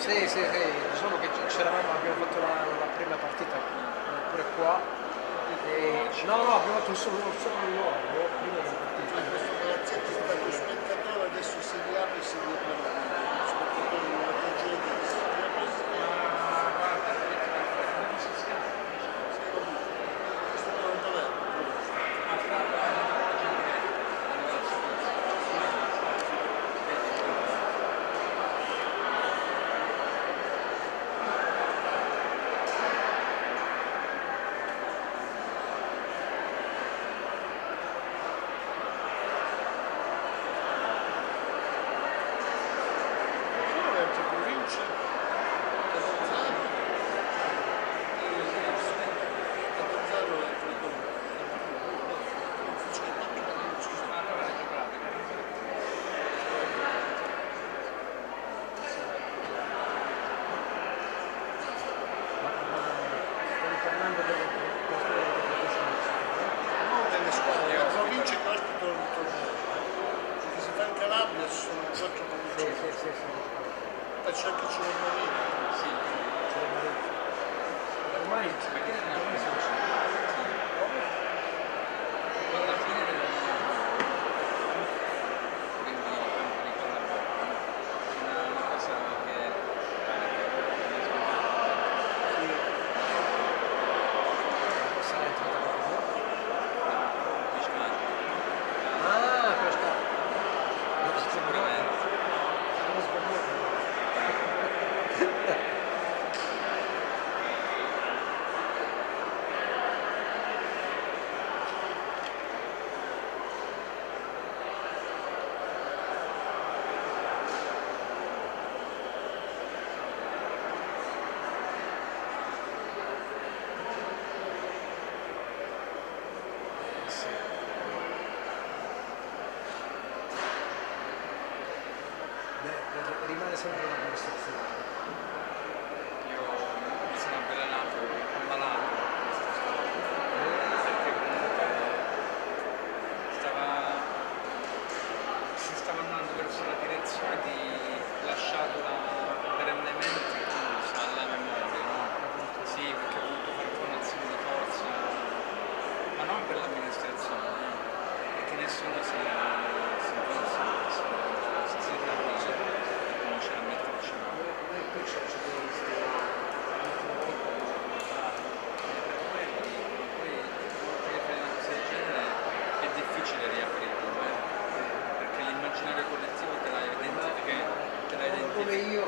Sì, diciamo che abbiamo fatto la prima partita pure qua. No, abbiamo fatto solo un uomo prima della partita. Questo palazzetto sta con spettatore, adesso si riapre e si riapre lo spettatore di una tragedia che si riapre e si questo è 99. C'è anche Ciurmanino. Sì, ormai alla fine del quindi una cosa che sicuramente rimane sempre una conversazione. io mi sono avvelenato ammalato perché comunque si stava andando verso la direzione di lasciarla perennemente chiusa alla memoria, no? Sì, perché ho voluto fare poi un'azione di forza, ma non per l'amministrazione, perché nessuno si cominciare a metterci mano. Qui c'è È difficile riaprirlo, perché l'immaginario collettivo te l'hai identificato. come io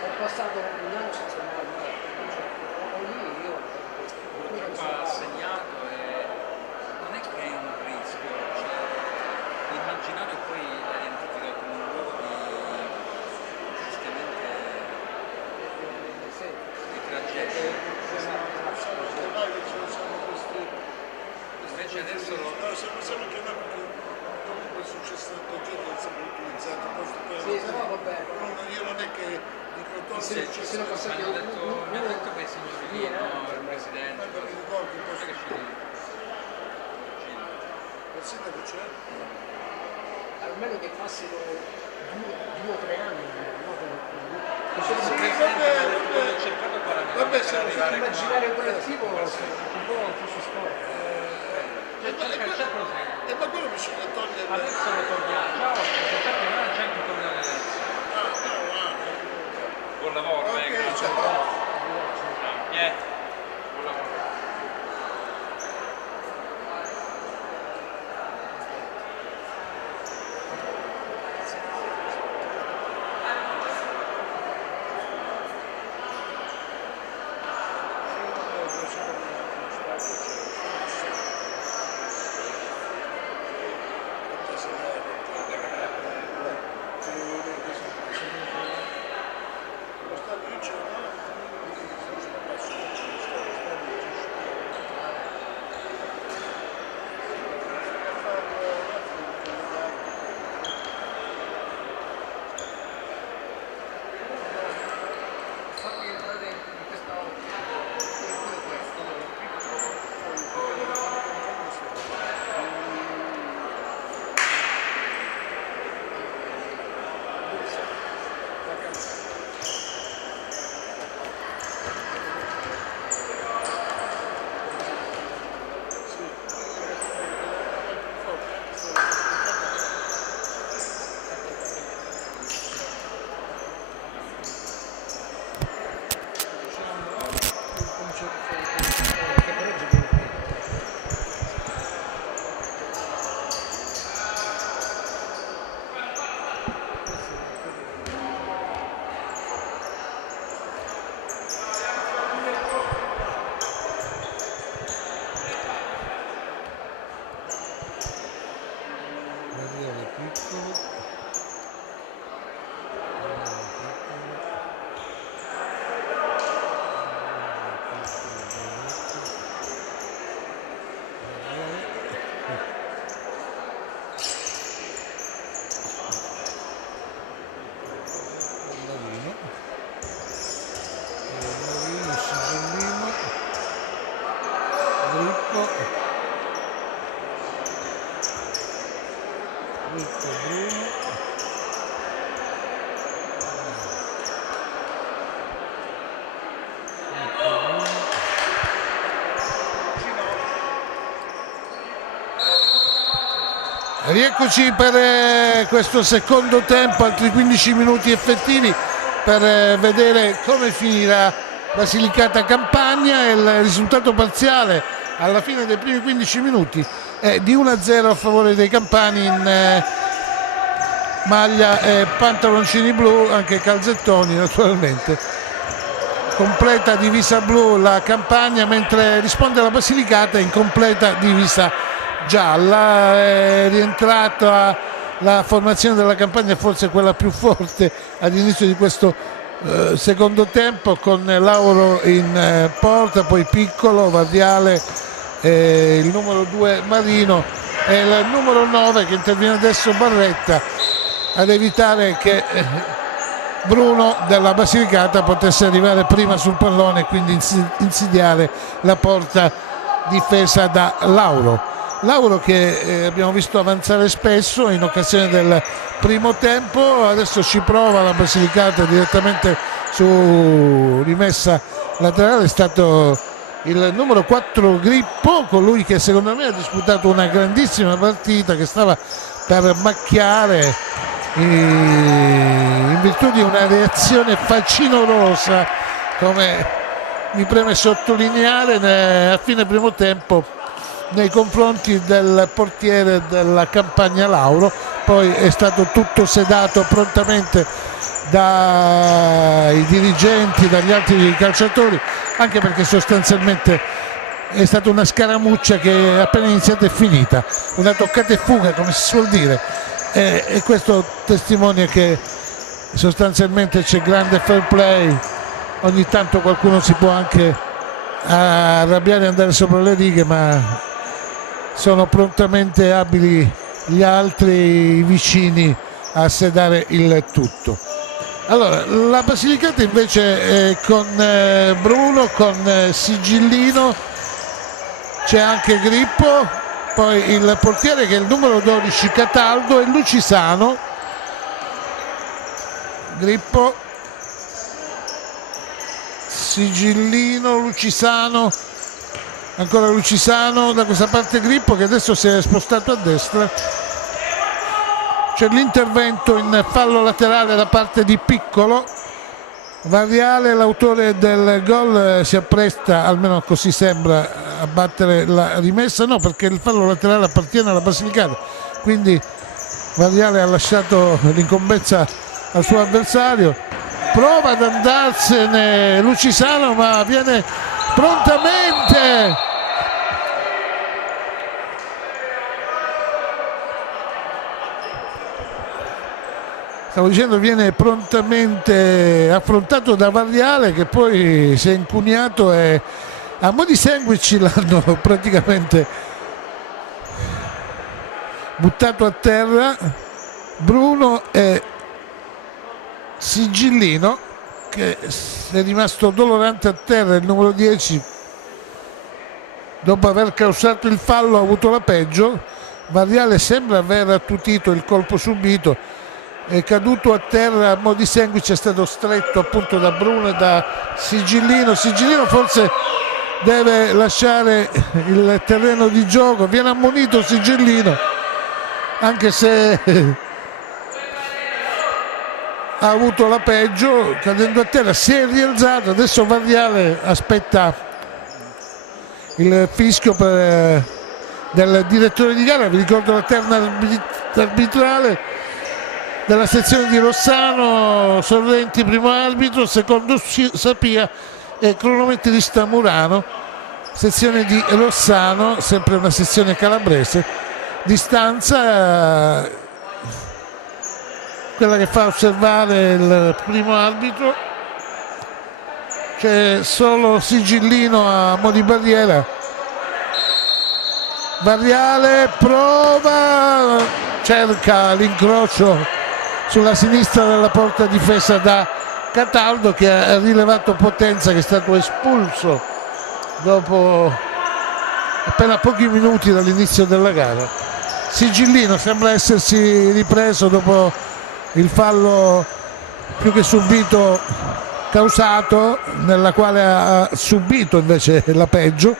ho passato un anno senza andare al mare, io Purtroppo ha segnato e non è che è un rischio, cioè l'immaginario poi l'ha identificato come un luogo giustamente di tragedia. Invece adesso siamo chiamati perché comunque è successo tanto gente non si è utilizzato no, vabbè. Io non è che di Crotone Sì, successo sono passati mi hanno detto che il signor Lino, il presidente, non mi ricordo un po' che ci il sindaco c'è? almeno che passino 2 o 3 anni, no? Vabbè, se l'immaginario collettivo un po' su scorta. ma quello bisogna togliere. adesso lo togliamo, ciao, perché non c'è anche togliere le lezioni. Ah, Buon lavoro, ok, Rieccoci per questo secondo tempo, altri 15 minuti effettivi per vedere come finirà Basilicata Campania. Il risultato parziale alla fine dei primi 15 minuti è di 1-0 a favore dei campani in maglia e pantaloncini blu, anche calzettoni naturalmente. Completa divisa blu la Campania, mentre risponde la Basilicata in completa divisa gialla. È rientrata la formazione della Campania, forse quella più forte all'inizio di questo secondo tempo, con Lauro in porta, poi Piccolo, Vardiale, il numero 2 Marino e il numero 9 che interviene adesso, Barretta, ad evitare che Bruno della Basilicata potesse arrivare prima sul pallone e quindi insidiare la porta difesa da Lauro. Lauro che abbiamo visto avanzare spesso in occasione del primo tempo, adesso ci prova la Basilicata direttamente su rimessa laterale. È stato il numero 4 Grippo, colui che secondo me ha disputato una grandissima partita, che stava per macchiare in virtù di una reazione facinorosa, come mi preme sottolineare, a fine primo tempo nei confronti del portiere della Campania Lauro. Poi è stato tutto sedato prontamente dai dirigenti, dagli altri calciatori, anche perché sostanzialmente è stata una scaramuccia che appena iniziata è finita, una toccata e fuga come si suol dire, e questo testimonia che sostanzialmente c'è grande fair play. Ogni tanto qualcuno si può anche arrabbiare e andare sopra le righe, ma sono prontamente abili gli altri vicini a sedare il tutto. Allora, la Basilicata invece con Bruno, con Sigillino, c'è anche Grippo, poi il portiere che è il numero 12 Cataldo e Lucisano. Grippo, Sigillino, Lucisano, ancora Lucisano, da questa parte Grippo che adesso si è spostato a destra. C'è l'intervento in fallo laterale da parte di Piccolo, Varriale, l'autore del gol, si appresta, almeno così sembra, a battere la rimessa. No, perché il fallo laterale appartiene alla Basilicata, quindi Varriale ha lasciato l'incombenza al suo avversario. Prova ad andarsene Lucisano, ma viene prontamente viene prontamente affrontato da Varriale, che poi si è incugnato e a mo' di sandwich l'hanno praticamente buttato a terra Bruno e Sigillino, che è rimasto dolorante a terra. Il numero 10, dopo aver causato il fallo, ha avuto la peggio. Varriale sembra aver attutito il colpo subito, è caduto a terra a mo' di sandwich, è stato stretto appunto da Bruno e da Sigillino. Sigillino forse deve lasciare il terreno di gioco, viene ammonito Sigillino, anche se ha avuto la peggio cadendo a terra. Si è rialzato, adesso Varriale aspetta il fischio del direttore di gara. Vi ricordo la terna arbitrale della sezione di Rossano: Sorrenti primo arbitro, secondo Sapia e cronometrista Murano. Sezione di Rossano, sempre una sezione calabrese. Distanza quella che fa osservare il primo arbitro, c'è solo Sigillino a mo' di barriera. Varriale prova, cerca l'incrocio sulla sinistra della porta difesa da Cataldo, che ha rilevato Potenza, che è stato espulso dopo appena pochi minuti dall'inizio della gara. Sigillino sembra essersi ripreso dopo il fallo più che subito causato, nella quale ha subito invece la peggio.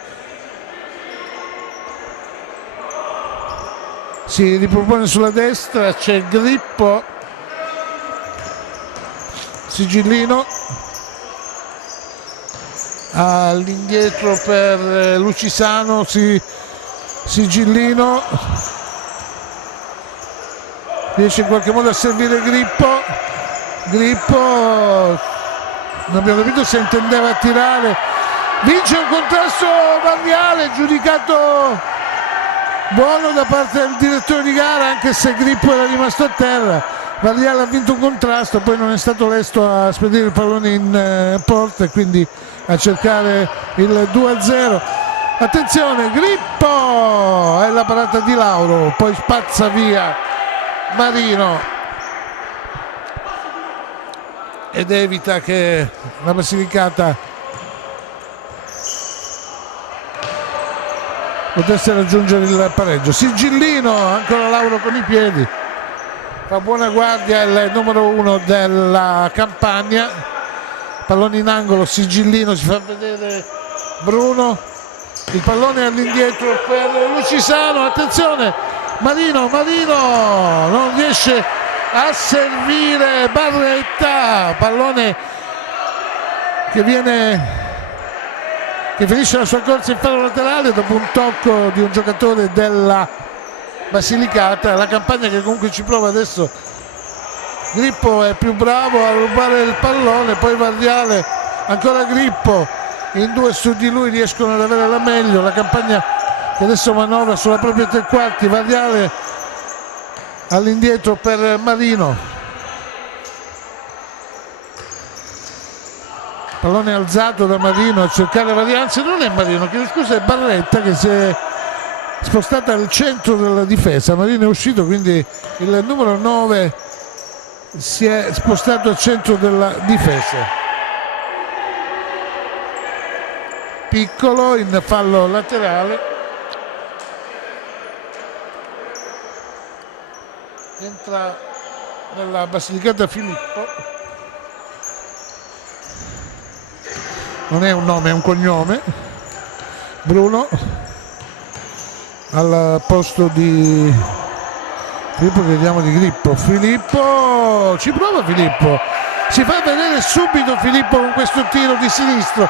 Si ripropone sulla destra, c'è Grippo, Sigillino all'indietro per Lucisano, Sigillino riesce in qualche modo a servire Grippo. Non abbiamo capito se intendeva tirare. Vince un contrasto Varriale, giudicato buono da parte del direttore di gara, anche se Grippo era rimasto a terra. Varriale ha vinto un contrasto, poi non è stato lesto a spedire il pallone in porta e quindi a cercare il 2-0. Attenzione, Grippo, è la parata di Lauro, poi spazza via Marino ed evita che la Basilicata potesse raggiungere il pareggio. Sigillino, ancora Lauro con i piedi, fa buona guardia il numero 1 della Campania. Pallone in angolo, Sigillino, si fa vedere Bruno, il pallone all'indietro per Lucisano. Attenzione, Marino non riesce a servire Barretta, pallone che finisce la sua corsa in fallo laterale dopo un tocco di un giocatore della Basilicata. La Campagna che comunque ci prova adesso. Grippo è più bravo a rubare il pallone, poi Varriale, ancora Grippo, in due su di lui riescono ad avere la meglio. La Campagna che adesso manovra sulla propria tre quarti. Varriale all'indietro per Marino, pallone alzato da Marino a cercare varianze. Non è Marino, chiedo scusa, è Barretta che si è spostata al centro della difesa. Marino è uscito, quindi il numero 9 si è spostato al centro della difesa. Piccolo in fallo laterale. Entra nella Basilicata Filippo, non è un nome, è un cognome. Bruno al posto di Filippo, vediamo di Grippo. Filippo ci prova, Filippo si fa vedere subito Filippo con questo tiro di sinistro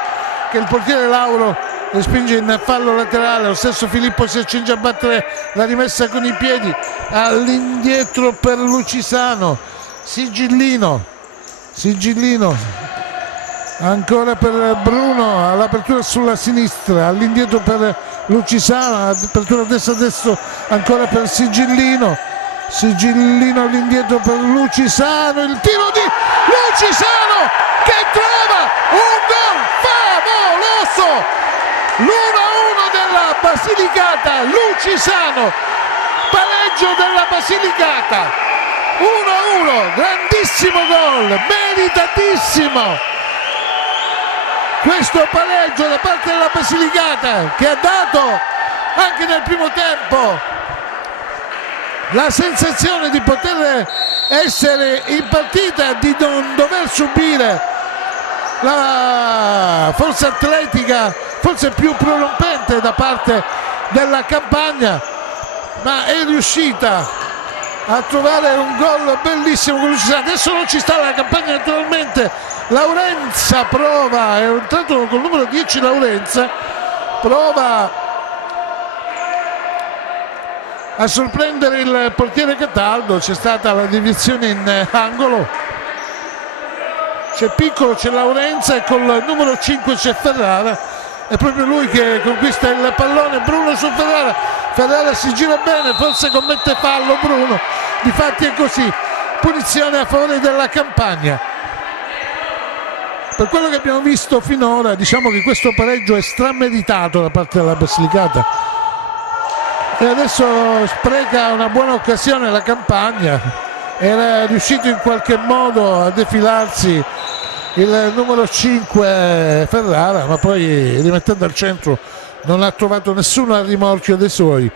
che il portiere Lauro respinge in fallo laterale. Lo stesso Filippo si accinge a battere la rimessa con i piedi, all'indietro per Lucisano. Sigillino ancora per Bruno, all'apertura sulla sinistra, all'indietro per Lucisano, apertura destra ancora per Sigillino all'indietro per Lucisano, il tiro di Lucisano che trova un gol favoloso, l'1-1 della Basilicata. Lucisano, pareggio della Basilicata, 1-1, grandissimo gol, meritatissimo questo pareggio da parte della Basilicata, che ha dato anche nel primo tempo la sensazione di poter essere in partita, di non dover subire la forza atletica forse più prorompente da parte della Campania, ma è riuscita a trovare un gol bellissimo con Lucisano. Adesso non ci sta la Campania naturalmente, Laurenza prova, è entrato col numero 10 Laurenza, prova a sorprendere il portiere Cataldo. C'è stata la deviazione in angolo, c'è Piccolo, c'è Laurenza e col numero 5 c'è Ferrara, è proprio lui che conquista il pallone. Bruno su Ferrara si gira bene, forse commette fallo Bruno, difatti è così, punizione a favore della Campania. Per quello che abbiamo visto finora, diciamo che questo pareggio è strameritato da parte della Basilicata, e adesso spreca una buona occasione la Campania. Era riuscito in qualche modo a defilarsi il numero 5 Ferrara, ma poi rimettendo al centro non ha trovato nessuno al rimorchio dei suoi.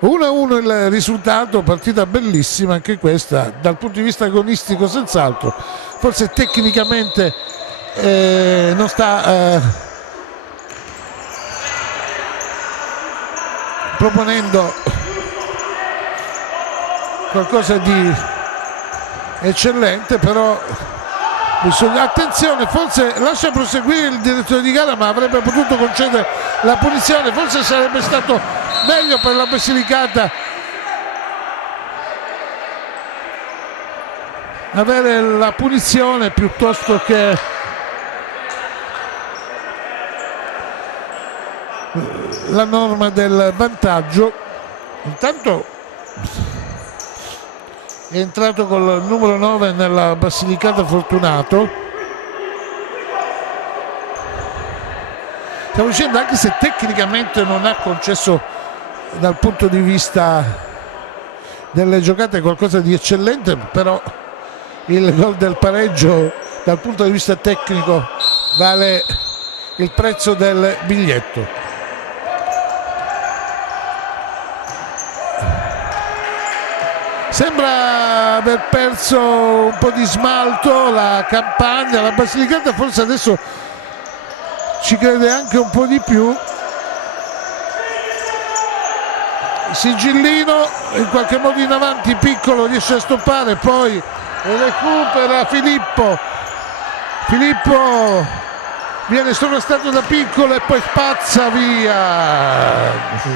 1-1 il risultato, partita bellissima anche questa dal punto di vista agonistico senz'altro, forse tecnicamente non sta proponendo qualcosa di eccellente, però attenzione, forse lascia proseguire il direttore di gara, ma avrebbe potuto concedere la punizione, forse sarebbe stato meglio per la Basilicata avere la punizione piuttosto che la norma del vantaggio. Intanto è entrato col numero 9 nella Basilicata Fortunato, stiamo dicendo, anche se tecnicamente non ha concesso dal punto di vista delle giocate qualcosa di eccellente, però il gol del pareggio dal punto di vista tecnico vale il prezzo del biglietto. Sembra aver perso un po' di smalto la Campania, la Basilicata forse adesso ci crede anche un po' di più. Sigillino in qualche modo in avanti, Piccolo riesce a stoppare, poi recupera Filippo viene sovrastato da Piccolo e poi spazza via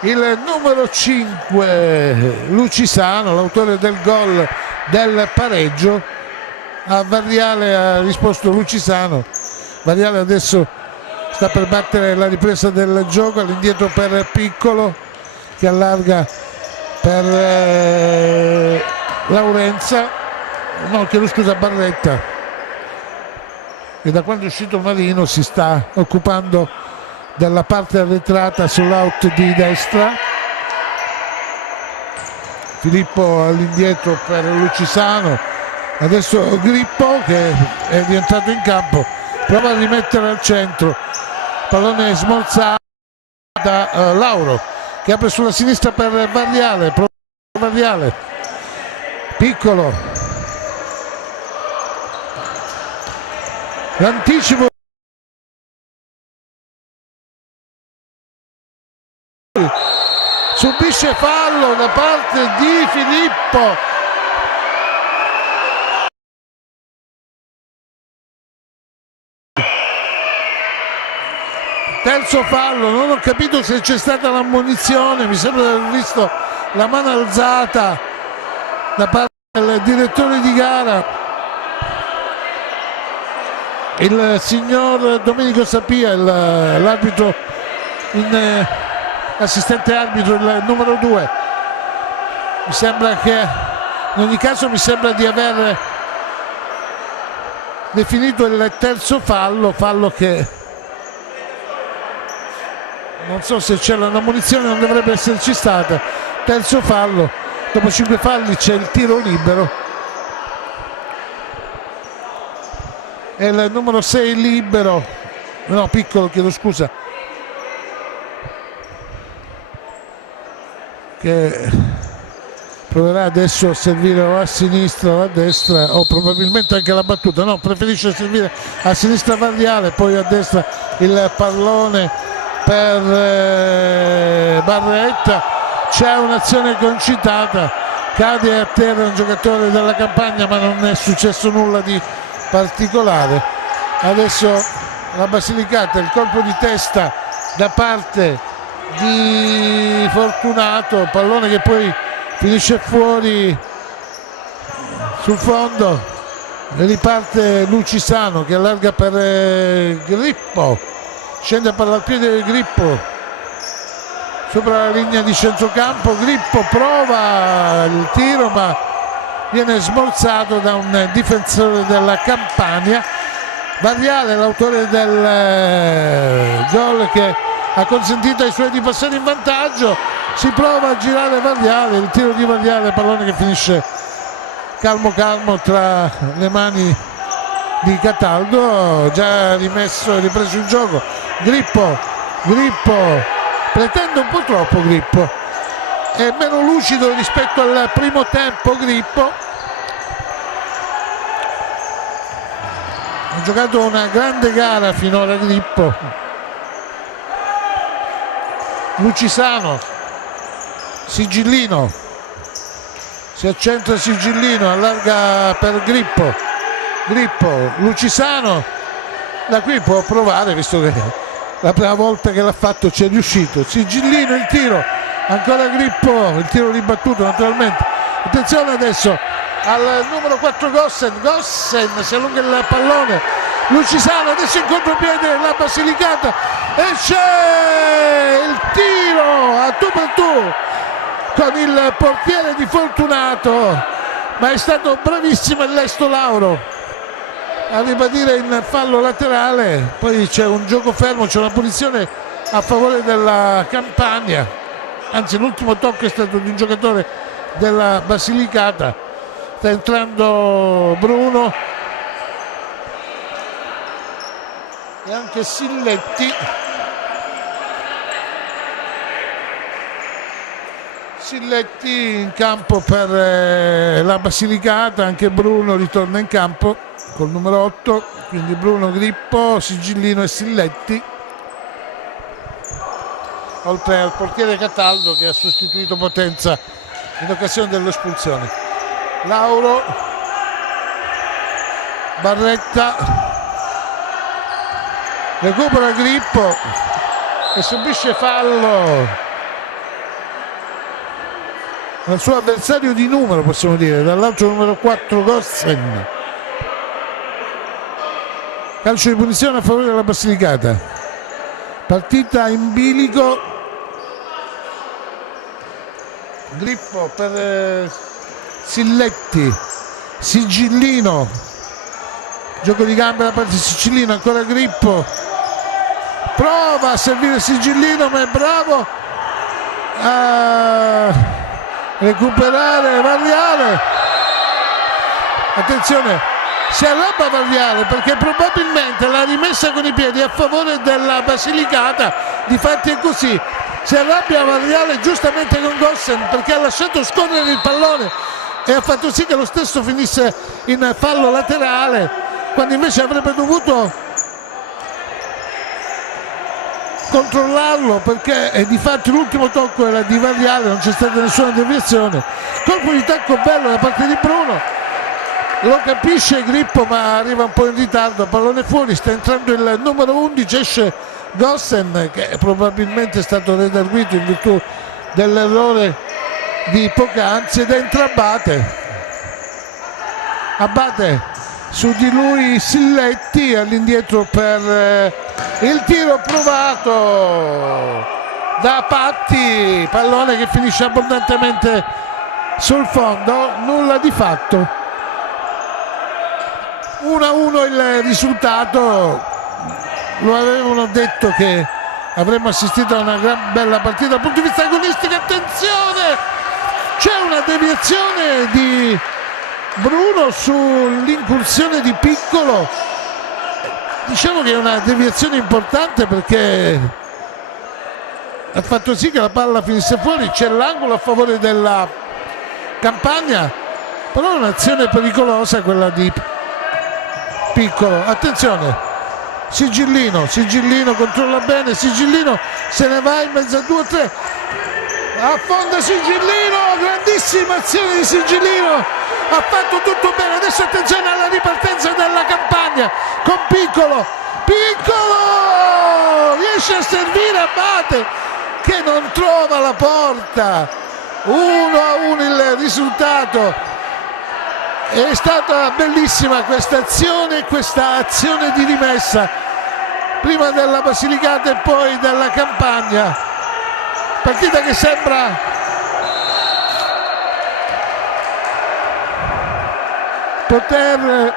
il numero 5 Lucisano, l'autore del gol del pareggio. A Varriale ha risposto Lucisano. Varriale adesso sta per battere la ripresa del gioco, all'indietro per Piccolo che allarga per Laurenza, no, chiedo scusa, Barretta, e da quando è uscito Marino si sta occupando dalla parte arretrata sull'out di destra. Filippo all'indietro per Lucisano, adesso Grippo che è rientrato in campo, prova a rimettere al centro, pallone smorzato da Lauro che apre sulla sinistra per Varriale, Piccolo, l'anticipo subisce fallo da parte di Filippo, terzo fallo, non ho capito se c'è stata l'ammonizione, mi sembra di aver visto la mano alzata da parte del direttore di gara, il signor Domenico Sapia, l'arbitro, assistente arbitro, il numero 2. Mi sembra che in ogni caso mi sembra di aver definito il terzo fallo che non so se c'è l'ammonizione, non dovrebbe esserci stata. Terzo fallo, dopo 5 falli c'è il tiro libero e il numero 6 libero, no, piccolo, chiedo scusa, che proverà adesso a servire o a sinistra o a destra, o probabilmente anche la battuta, no, preferisce servire a sinistra Varriale, poi a destra il pallone per Barretta. C'è un'azione concitata, cade a terra un giocatore della Campania, ma non è successo nulla di particolare. Adesso la Basilicata, il colpo di testa da parte di Fortunato, pallone che poi finisce fuori sul fondo, riparte Lucisano che allarga per Grippo, scende a palla al piede del Grippo sopra la linea di centrocampo. Grippo prova il tiro ma viene smorzato da un difensore della Campania. Varriale, l'autore del gol che ha consentito ai suoi di passare in vantaggio, si prova a girare Varriale, il tiro di Varriale, pallone che finisce calmo tra le mani di Cataldo, già ripreso il gioco. Grippo pretende un po' troppo, Grippo è meno lucido rispetto al primo tempo. Grippo ha giocato una grande gara finora. Grippo, Lucisano, Sigillino, si accentra Sigillino, allarga per Grippo, Lucisano, da qui può provare, visto che la prima volta che l'ha fatto ci è riuscito. Sigillino, il tiro, ancora Grippo, il tiro ribattuto naturalmente. Attenzione adesso al numero 4 Gossen si allunga il pallone, Lucisano adesso in contropiede la Basilicata e c'è il tiro a tu per tu con il portiere di Fortunato, ma è stato bravissimo il Lesto Lauro a ribadire il fallo laterale. Poi c'è un gioco fermo, c'è una punizione a favore della Campania, anzi l'ultimo tocco è stato di un giocatore della Basilicata. Sta entrando Bruno e anche Silletti. In campo per la Basilicata, anche Bruno ritorna in campo col numero 8, quindi Bruno, Grippo, Sigillino e Silletti, oltre al portiere Cataldo che ha sostituito Potenza in occasione dell'espulsione. Lauro, Barretta, recupera Grippo e subisce fallo al suo avversario di numero, possiamo dire, dall'altro numero 4 Gossen. Calcio di punizione a favore della Basilicata, partita in bilico. Grippo per Silletti, Sigillino, gioco di gambe da parte di Sigillino, ancora Grippo, prova a servire Sigillino ma è bravo a recuperare Varriale. Attenzione, si arrabbia Varriale perché probabilmente l'ha rimessa con i piedi a favore della Basilicata. Difatti è così, si arrabbia Varriale giustamente con Gossen perché ha lasciato scorrere il pallone e ha fatto sì che lo stesso finisse in fallo laterale, quando invece avrebbe dovuto controllarlo, perché difatti l'ultimo tocco era di Varriale, non c'è stata nessuna deviazione. Colpo di tacco bello da parte di Bruno, lo capisce Grippo ma arriva un po' in ritardo, pallone fuori, sta entrando il numero 11, esce Gossen, che probabilmente è stato redarguito in virtù dell'errore di poc'anzi, ed entra Abate su di lui Silletti, all'indietro per il tiro provato da Patti, pallone che finisce abbondantemente sul fondo, nulla di fatto. 1-1 il risultato. Lo avevano detto che avremmo assistito a una gran bella partita dal punto di vista agonistico. Attenzione, c'è una deviazione di Bruno sull'incursione di Piccolo. Diciamo che è una deviazione importante perché ha fatto sì che la palla finisse fuori. C'è l'angolo a favore della Campagna, però è un'azione pericolosa quella di Piccolo. Attenzione, Sigillino controlla bene, Sigillino se ne va in mezzo a 2-3, affonda Sigillino, grandissima azione di Sigillino, ha fatto tutto bene. Adesso attenzione alla ripartenza della Campagna con Piccolo riesce a servire Abate che non trova la porta. 1-1 il risultato. È stata bellissima questa azione di rimessa prima della Basilicata e poi della Campagna. Partita che sembra poter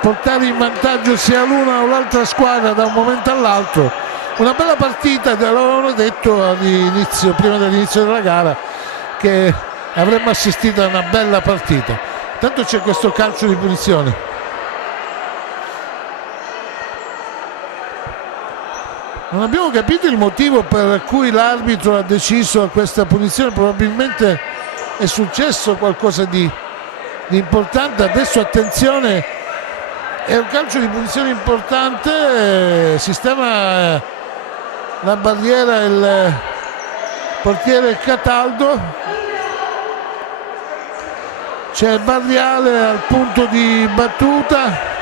portare in vantaggio sia l'una o l'altra squadra da un momento all'altro. Una bella partita, l'avevano detto all'inizio, prima dell'inizio della gara, che avremmo assistito a una bella partita. Tanto c'è questo calcio di punizione. Non abbiamo capito il motivo per cui l'arbitro ha deciso questa punizione, probabilmente è successo qualcosa di importante. Adesso attenzione, è un calcio di punizione importante, sistema la barriera il portiere Cataldo, c'è Barriale al punto di battuta,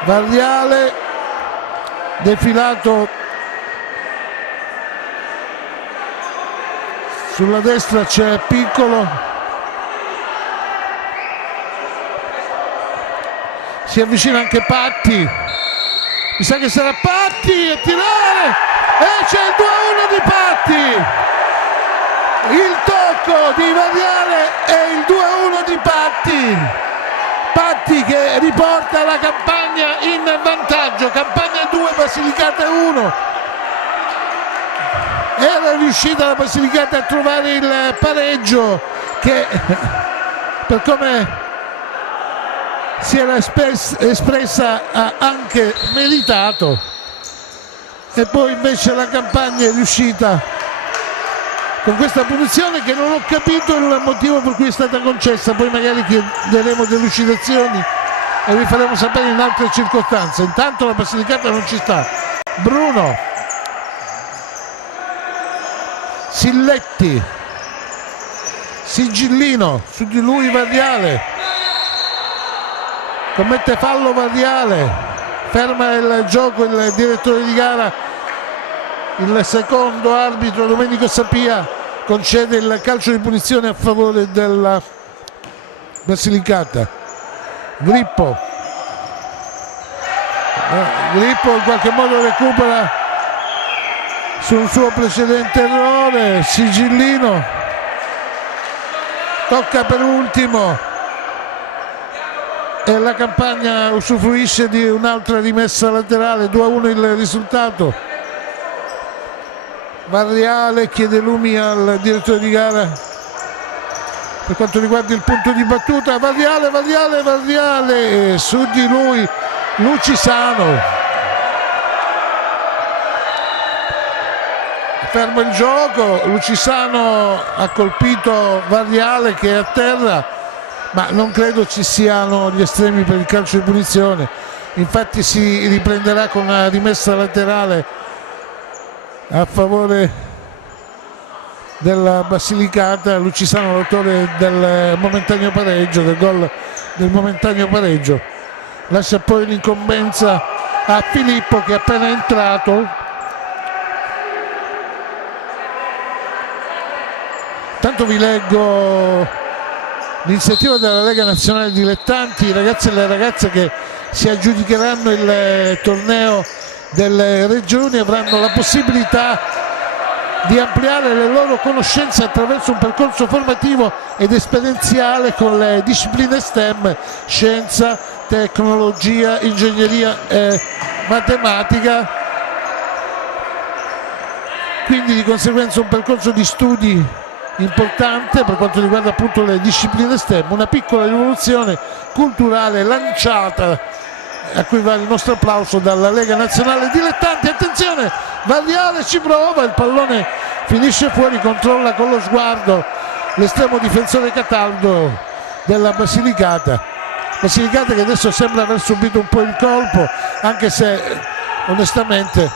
Barriale defilato sulla destra, c'è Piccolo, si avvicina anche Patti, mi sa che sarà Patti a tirare e c'è il 2-1 di Patti, il tocco di Barriale e il 2-1 di Patti che riporta la Campagna in vantaggio. Campagna 2, Basilicata 1. Era riuscita la Basilicata a trovare il pareggio che, per come si era espressa, ha anche meritato, e poi invece la Campagna è riuscita con questa punizione che non ho capito il motivo per cui è stata concessa. Poi magari chiederemo delucidazioni e vi faremo sapere in altre circostanze. Intanto la Basilicata non ci sta. Bruno, Silletti, Sigillino, su di lui Barriale, commette fallo Barriale, ferma il gioco il direttore di gara, il secondo arbitro Domenico Sapia concede il calcio di punizione a favore della Basilicata. Grippo in qualche modo recupera su un suo precedente errore. Sigillino tocca per ultimo e la Campagna usufruisce di un'altra rimessa laterale. 2-1 il risultato. Barriale chiede lumi al direttore di gara per quanto riguarda il punto di battuta. Barriale, su di lui Lucisano, ferma il gioco. Lucisano ha colpito Barriale che è a terra, ma non credo ci siano gli estremi per il calcio di punizione, infatti si riprenderà con una rimessa laterale a favore della Basilicata. Lucisano, l'autore del momentaneo pareggio, del gol del momentaneo pareggio. Lascia poi l'incombenza a Filippo, che è appena entrato. Tanto vi leggo l'iniziativa della Lega Nazionale Dilettanti, i ragazzi e le ragazze che si aggiudicheranno il torneo delle regioni avranno la possibilità di ampliare le loro conoscenze attraverso un percorso formativo ed esperienziale con le discipline STEM, scienza, tecnologia, ingegneria e matematica. Quindi di conseguenza un percorso di studi importante per quanto riguarda appunto le discipline STEM, una piccola rivoluzione culturale lanciata, a cui va il nostro applauso, dalla Lega Nazionale Dilettanti. Attenzione, Varriale ci prova, il pallone finisce fuori, controlla con lo sguardo l'estremo difensore Cataldo della Basilicata che adesso sembra aver subito un po' il colpo, anche se onestamente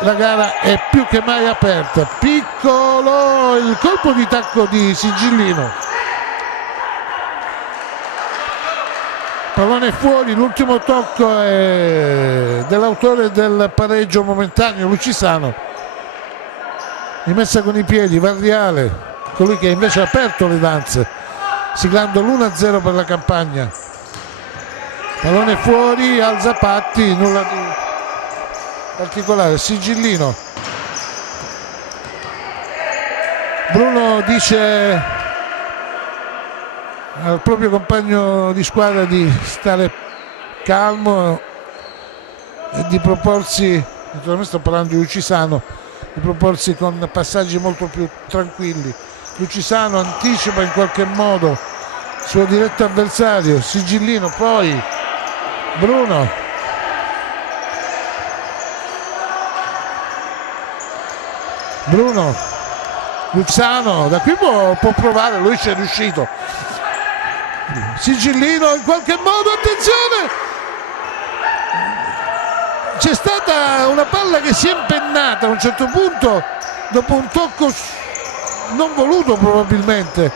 la gara è più che mai aperta. Piccolo il colpo di tacco di Sigillino, pallone fuori, l'ultimo tocco è dell'autore del pareggio momentaneo, Lucisano. Rimessa con i piedi Varriale, colui che invece ha aperto le danze, siglando l'1-0 per la Campagna. Pallone fuori, alza Patti, nulla di particolare. Sigillino, Bruno dice al proprio compagno di squadra di stare calmo e di proporsi, naturalmente sto parlando di Lucisano, di proporsi con passaggi molto più tranquilli. Lucisano anticipa in qualche modo il suo diretto avversario, Sigillino, poi Bruno, Lucisano, da qui può provare, lui ci è riuscito. Sigillino in qualche modo, attenzione, c'è stata una palla che si è impennata a un certo punto dopo un tocco non voluto probabilmente.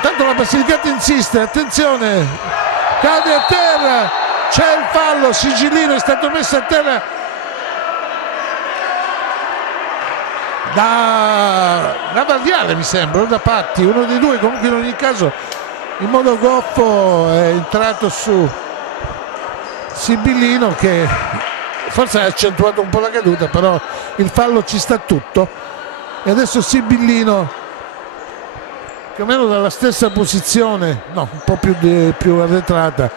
Tanto la Basilicata insiste, attenzione, cade a terra, c'è il fallo, Sigillino è stato messo a terra da Varriale, mi sembra, o da Patti, uno dei due. Comunque in ogni caso in modo goffo è entrato su Sibillino, che forse ha accentuato un po' la caduta, però il fallo ci sta tutto. E adesso Sibillino più o meno dalla stessa posizione, no, un po' più arretrata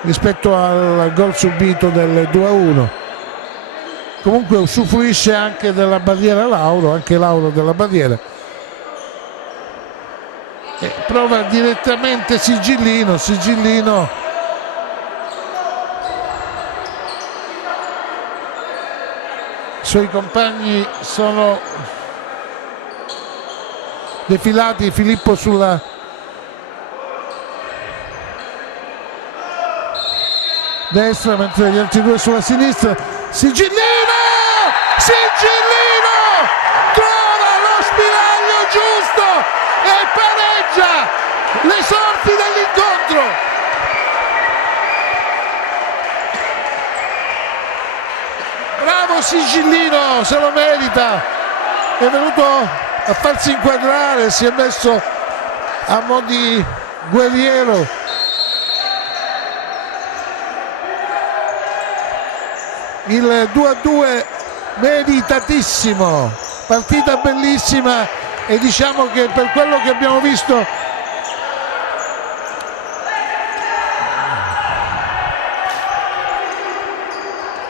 rispetto al gol subito del 2-1. Comunque usufruisce anche della barriera Lauro, anche Lauro della barriera. E prova direttamente Sigillino, i suoi compagni sono defilati, Filippo sulla destra mentre gli altri due sulla sinistra. Sigillino trova lo spiraglio giusto e pareggia le sorti dell'incontro. Bravo Sigillino, se lo merita, è venuto a farsi inquadrare, si è messo a mo' di guerriero. Il 2-2 meritatissimo, partita bellissima, e diciamo che per quello che abbiamo visto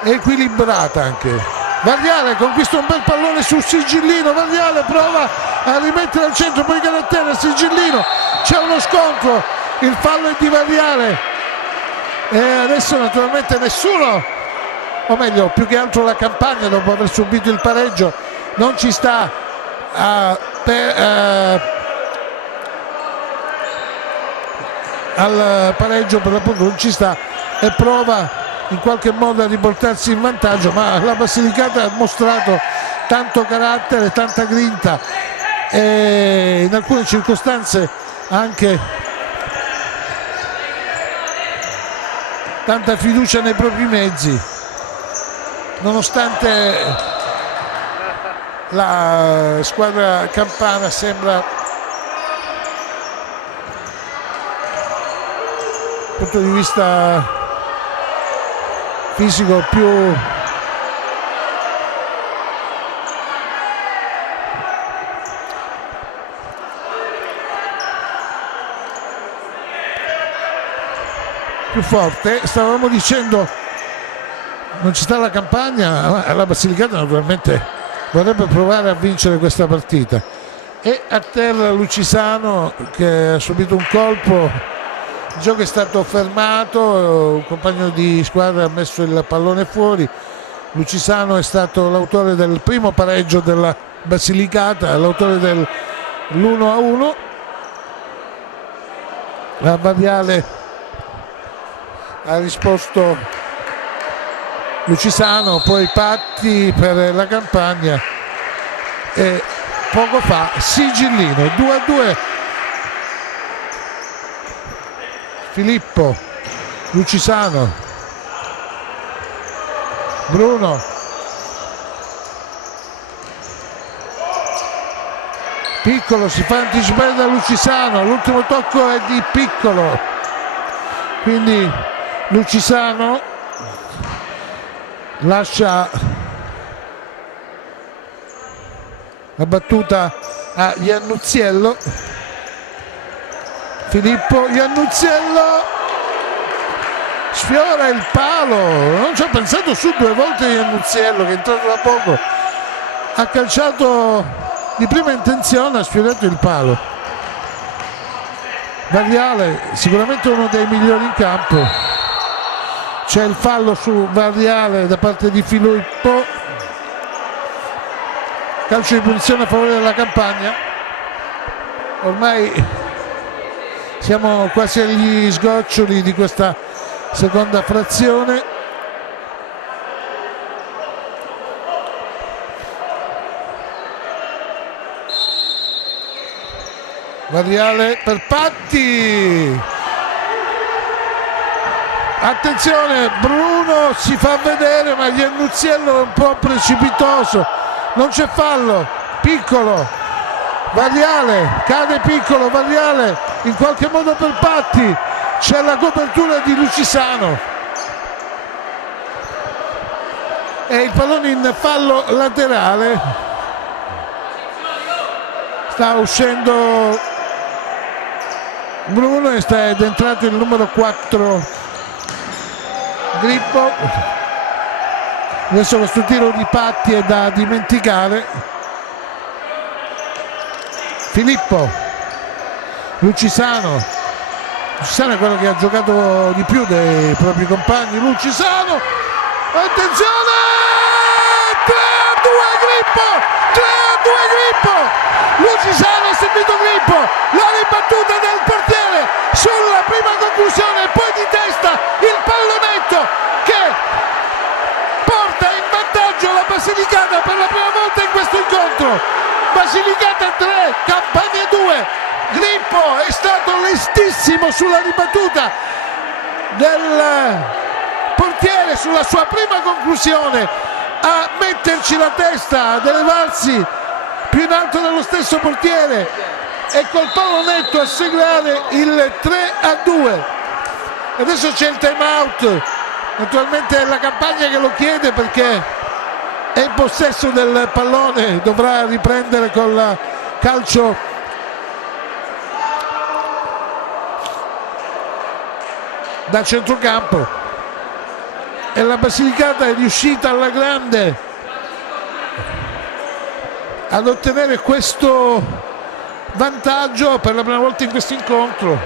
è equilibrata anche. Varriale conquista un bel pallone su Sigillino, Varriale prova a rimettere al centro, poi cade a terra Sigillino, c'è uno scontro, il fallo è di Varriale e adesso naturalmente nessuno, o meglio più che altro la Campagna, dopo aver subito il pareggio, non ci sta al pareggio, per l'appunto non ci sta, e prova in qualche modo a riportarsi in vantaggio, ma la Basilicata ha mostrato tanto carattere, tanta grinta e in alcune circostanze anche tanta fiducia nei propri mezzi, nonostante la squadra campana sembra dal punto di vista fisico più forte. Stavamo dicendo, non ci sta la Campagna, la Basilicata naturalmente vorrebbe provare a vincere questa partita. E a terra Lucisano che ha subito un colpo, il gioco è stato fermato, un compagno di squadra ha messo il pallone fuori. Lucisano è stato l'autore del primo pareggio della Basilicata, l'autore dell'1-1. La Variale ha risposto Lucisano, poi Patti per la Campagna e poco fa Sigillino. 2-2. Filippo, Lucisano, Bruno, Piccolo si fa anticipare da Lucisano, l'ultimo tocco è di Piccolo, quindi Lucisano lascia la battuta a Iannuzziello. Filippo, Iannuzziello sfiora il palo, non ci ha pensato su due volte Iannuzziello, che è entrato da poco, ha calciato di prima intenzione, ha sfiorato il palo. Variale sicuramente uno dei migliori in campo, c'è il fallo su Variale da parte di Filippo, calcio di punizione a favore della Campagna. Ormai siamo quasi agli sgoccioli di questa seconda frazione. Variale per Patti, attenzione, Bruno si fa vedere ma Iannuzziello è un po' precipitoso, non c'è fallo. Piccolo, Variale, cade Piccolo, Variale in qualche modo per Patti, c'è la copertura di Lucisano e il pallone in fallo laterale. Sta uscendo Bruno ed è entrato il numero 4 Grippo. Adesso questo tiro di Patti è da dimenticare. Filippo, Lucisano è quello che ha giocato di più dei propri compagni. Lucisano, attenzione, 3-2 Grippo, 3-2 Grippo. Lucisano ha servito Grippo, la ribattuta del portiere sulla prima conclusione, poi di testa il pallonetto che porta in vantaggio la Basilicata per la prima volta in questo incontro. Basilicata 3, Campagna 2. Grippo è stato lestissimo sulla ribattuta del portiere sulla sua prima conclusione a metterci la testa, ad elevarsi più in alto dello stesso portiere e col pallonetto a segnare il 3-2. Adesso c'è il time out, naturalmente è la Campagna che lo chiede perché è in possesso del pallone, dovrà riprendere col calcio da centrocampo e la Basilicata è riuscita alla grande ad ottenere questo vantaggio per la prima volta in questo incontro.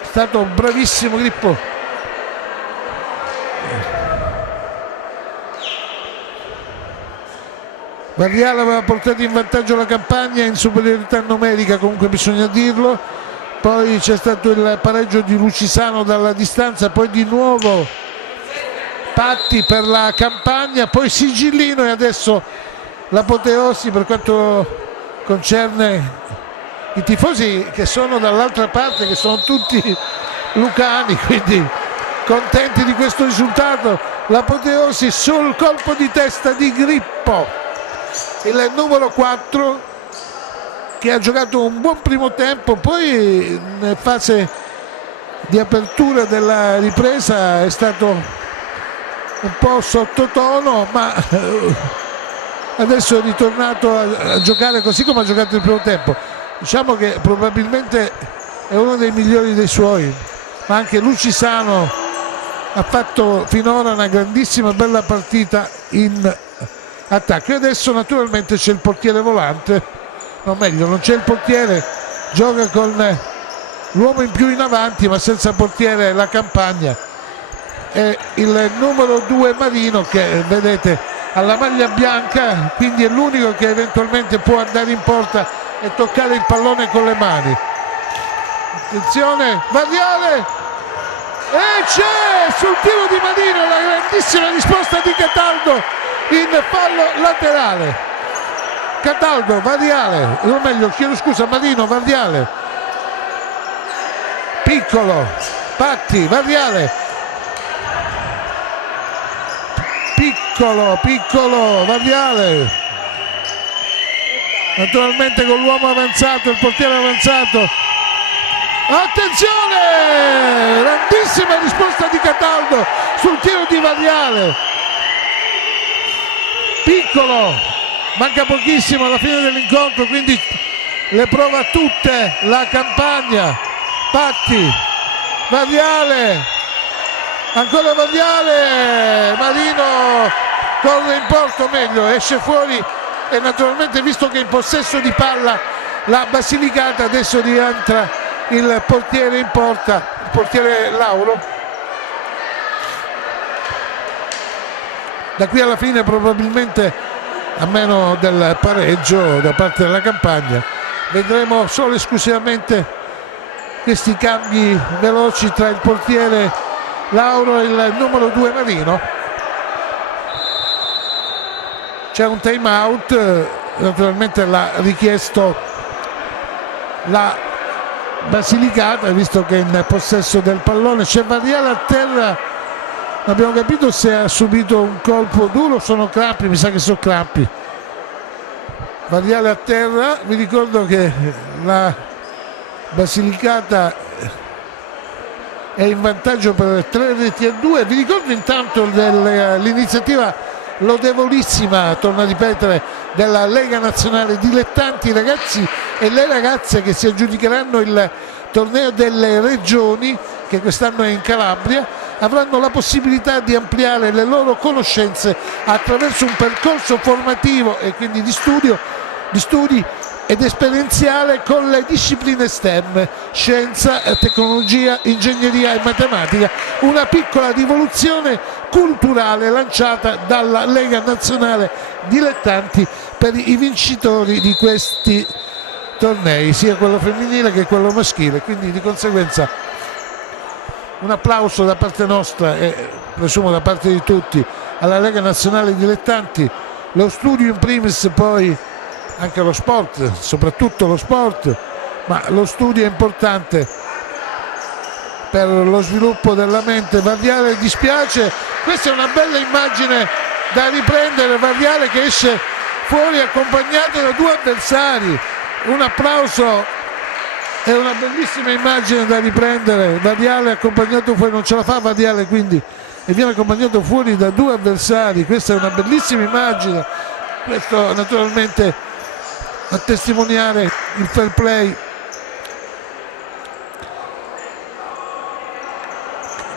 È stato bravissimo Grippo. Variale aveva portato in vantaggio la Campagna in superiorità numerica, comunque bisogna dirlo. Poi c'è stato il pareggio di Lucisano dalla distanza, poi di nuovo Patti per la Campagna, poi Sigillino e adesso l'apoteosi per quanto concerne i tifosi che sono dall'altra parte, che sono tutti lucani, quindi contenti di questo risultato. L'apoteosi sul colpo di testa di Grippo, il numero 4, che ha giocato un buon primo tempo, poi in fase di apertura della ripresa è stato un po' sottotono, ma adesso è ritornato a giocare così come ha giocato il primo tempo. Diciamo che probabilmente è uno dei migliori dei suoi, ma anche Lucisano ha fatto finora una grandissima bella partita in attacco. E adesso naturalmente c'è il portiere volante, no, meglio, non c'è il portiere, gioca con l'uomo in più in avanti, ma senza portiere la Campagna. È il numero 2 Marino, che vedete ha la maglia bianca, quindi è l'unico che eventualmente può andare in porta e toccare il pallone con le mani. Attenzione, Variale, e c'è sul tiro di Marino la grandissima risposta di Cataldo in fallo laterale. Cataldo, Variale, o meglio, chiedo scusa, Marino, Variale, piccolo, Patti, Variale, piccolo, Variale, naturalmente con l'uomo avanzato, il portiere avanzato. Attenzione, grandissima risposta di Cataldo sul tiro di Variale. Piccolo, manca pochissimo alla fine dell'incontro, quindi le prova tutte la Campagna. Patti, Variale, ancora Variale, Marino corre in porto, meglio, esce fuori, e naturalmente, visto che è in possesso di palla la Basilicata, adesso rientra il portiere in porta, il portiere Lauro. Da qui alla fine probabilmente, a meno del pareggio da parte della Campagna, vedremo solo esclusivamente questi cambi veloci tra il portiere Lauro e il numero 2 Marino. C'è un time out, naturalmente l'ha richiesto la Basilicata, visto che è in possesso del pallone. C'è Variale a terra, non abbiamo capito se ha subito un colpo duro o sono crampi, mi sa che sono crampi. Variale a terra, vi ricordo che la Basilicata è in vantaggio per 3-2. Vi ricordo intanto l'iniziativa lodevolissima, torno a ripetere, della Lega Nazionale Dilettanti, i ragazzi e le ragazze che si aggiudicheranno il torneo delle regioni, che quest'anno è in Calabria, avranno la possibilità di ampliare le loro conoscenze attraverso un percorso formativo e quindi di studi ed esperienziale con le discipline STEM, scienza, tecnologia, ingegneria e matematica, una piccola rivoluzione culturale lanciata dalla Lega Nazionale Dilettanti per i vincitori di questi tornei, sia quello femminile che quello maschile. Quindi di conseguenza un applauso da parte nostra e presumo da parte di tutti alla Lega Nazionale Dilettanti, lo studio in primis, poi anche lo sport, soprattutto lo sport, ma lo studio è importante per lo sviluppo della mente. Variale dispiace, questa è una bella immagine da riprendere, Variale che esce fuori accompagnato da 2 avversari, un applauso, è una bellissima immagine da riprendere. Variale accompagnato fuori, non ce la fa Variale quindi, e viene accompagnato fuori da 2 avversari, questa è una bellissima immagine, questo naturalmente a testimoniare il fair play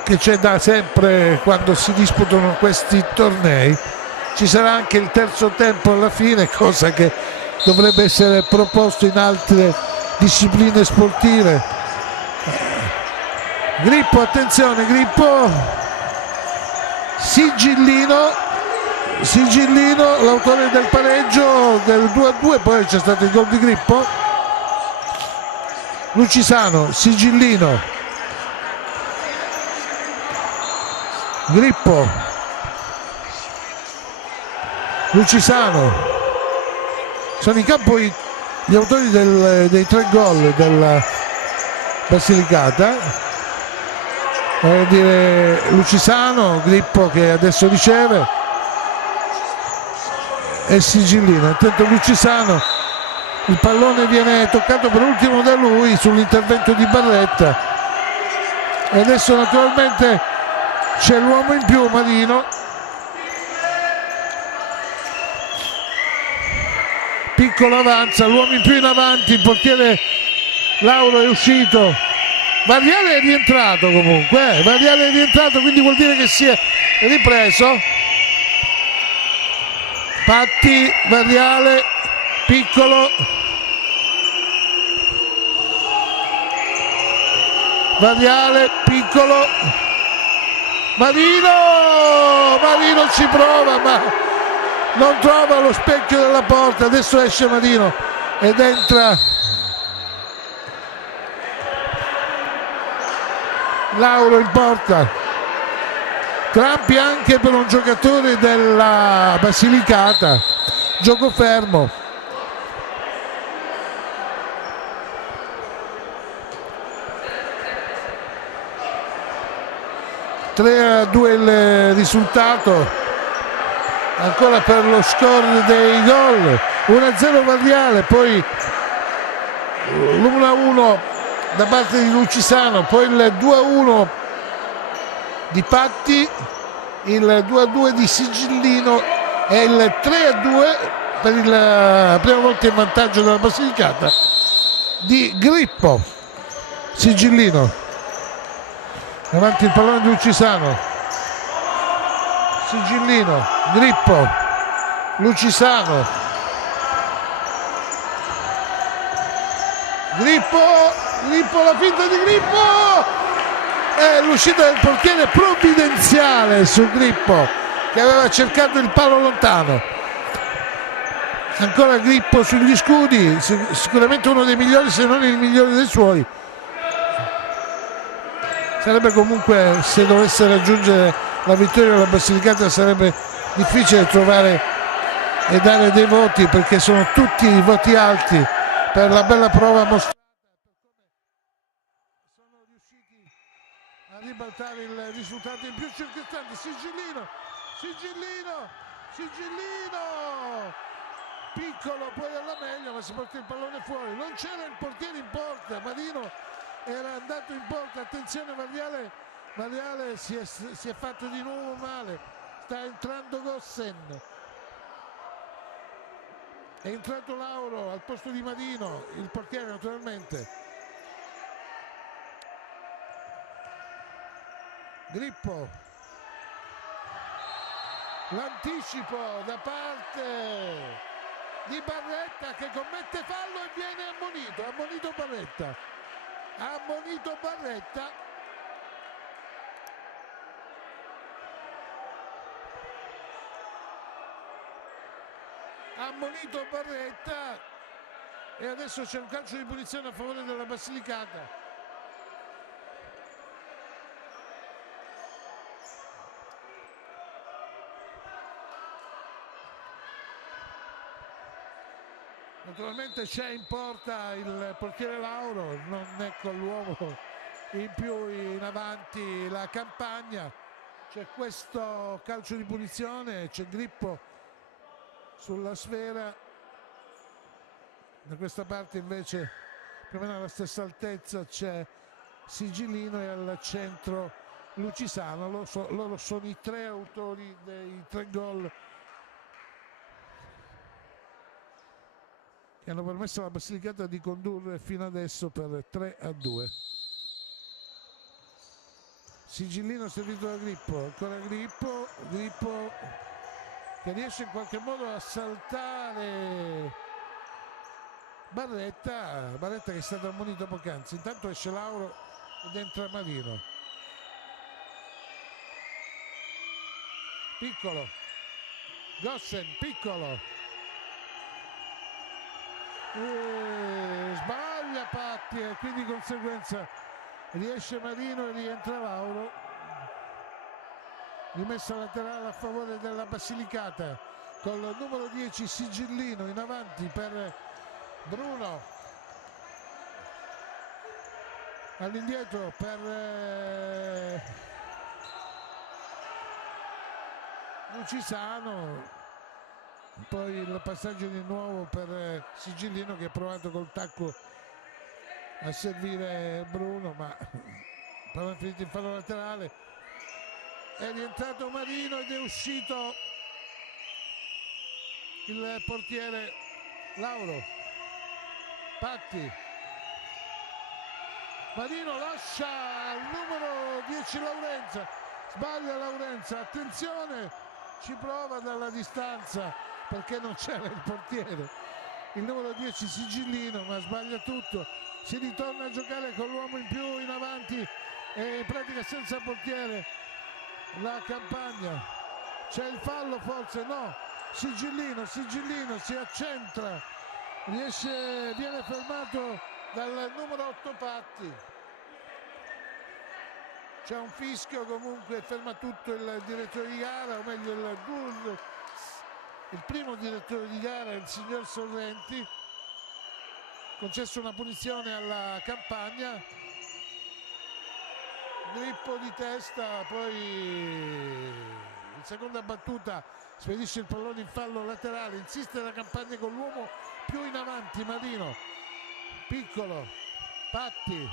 che c'è da sempre quando si disputano questi tornei. Ci sarà anche il terzo tempo alla fine, cosa che dovrebbe essere proposto in altre discipline sportive. Grippo, attenzione, Grippo, Sigillino, l'autore del pareggio del 2-2, poi c'è stato il gol di Grippo. Lucisano, Sigillino, Grippo, Lucisano. Sono in campo gli autori dei 3 gol della Basilicata. dire Lucisano, Grippo che adesso riceve e Sigillino. Intanto Lucisano, il pallone viene toccato per ultimo da lui sull'intervento di Barretta e adesso naturalmente c'è l'uomo in più, Marino. Piccolo avanza, l'uomo in più in avanti, il portiere Lauro è uscito, Variale è rientrato comunque, Variale è rientrato, quindi vuol dire che si è ripreso. Patti, Variale, Piccolo, Variale, Piccolo, Marino ci prova ma non trova lo specchio della porta. Adesso esce Marino ed entra Lauro in porta. Trampi anche per un giocatore della Basilicata, gioco fermo. (3-2) il risultato, ancora per lo score dei gol. 1-0 Variale, poi l'1-1 da parte di Lucisano, poi il 2-1 di Patti, il 2-2 di Sigillino e il 3-2 per la prima volta in vantaggio della Basilicata di Grippo. Sigillino, avanti il pallone di Lucisano, Sigillino, Grippo, Lucisano, Grippo, la finta di Grippo e l'uscita del portiere provvidenziale su Grippo che aveva cercato il palo lontano. Ancora Grippo sugli scudi, sicuramente uno dei migliori se non il migliore dei suoi. Sarebbe comunque, se dovesse raggiungere la vittoria della Basilicata, sarebbe difficile trovare e dare dei voti, perché sono tutti voti alti per la bella prova mostrata. Sono riusciti a ribaltare il risultato in più circostanze. Sigillino, Piccolo poi alla meglio, ma si porta il pallone fuori. Non c'era il portiere in porta, Marino era andato in porta. Attenzione, Variale si è fatto di nuovo male. Sta entrando Gossen, è entrato Lauro al posto di Marino, il portiere naturalmente. Grippo, l'anticipo da parte di Barretta che commette fallo e viene ammonito Barretta e adesso c'è un calcio di punizione a favore della Basilicata. Naturalmente c'è in porta il portiere Lauro, non è con l'uomo in più in avanti la Campagna. C'è questo calcio di punizione, c'è Grippo sulla sfera, da questa parte invece più o meno alla stessa altezza c'è Sigillino e al centro Lucisano. Loro sono i tre autori dei 3 gol che hanno permesso alla Basilicata di condurre fino adesso per 3-2. Sigillino servito da Grippo, ancora Grippo che riesce in qualche modo a saltare Barretta che è stato ammonito poc'anzi. Intanto esce Lauro ed entra Marino. Piccolo, Gossen, Piccolo, sbaglia Patti e quindi di conseguenza riesce Marino e rientra Lauro. Rimessa laterale a favore della Basilicata con il numero 10 Sigillino in avanti per Bruno. all'indietro per Lucisano, poi il passaggio di nuovo per Sigillino che ha provato col tacco a servire Bruno, ma poi è finito in fallo laterale. È rientrato Marino ed è uscito il portiere Lauro. Patti, Marino lascia il numero 10 Laurenza, sbaglia Laurenza, attenzione, ci prova dalla distanza perché non c'era il portiere, il numero 10 Sigillino, ma sbaglia tutto. Si ritorna a giocare con l'uomo in più in avanti e in pratica senza portiere la Campagna. C'è il fallo forse? No, Sigillino si accentra, viene fermato dal numero 8 Patti. C'è un fischio, comunque ferma tutto il direttore di gara, o meglio il primo direttore di gara, il signor Sorrenti. Concesso una punizione alla Campagna, grippo di testa, poi in seconda battuta spedisce il pallone in fallo laterale, insiste la Campagna con l'uomo più in avanti, Marino, piccolo Patti,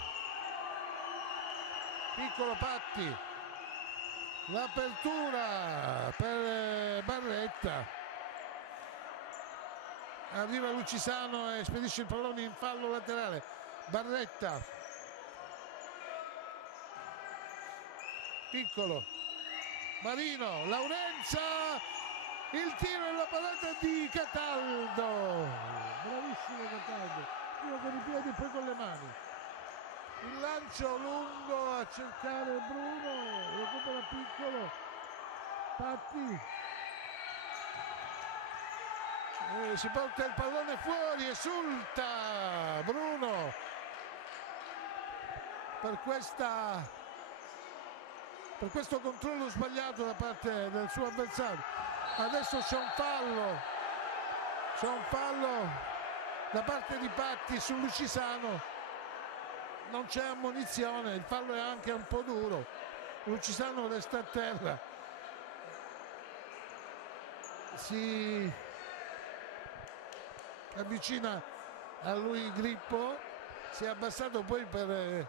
l'apertura per Barretta. Arriva Lucisano e spedisce il pallone in fallo laterale. Barretta, piccolo, Marino, Laurenza, il tiro e la parata di Cataldo. Bravissimo Cataldo, prima con i piedi e poi con le mani. Il lancio lungo a cercare Bruno, recupera piccolo, Patti. Si porta il pallone fuori, esulta Bruno per questo controllo sbagliato da parte del suo avversario. Adesso c'è un fallo da parte di Patti su Lucisano, non c'è ammonizione, il fallo è anche un po' duro, Lucisano resta a terra, si avvicina a lui Grippo, si è abbassato poi per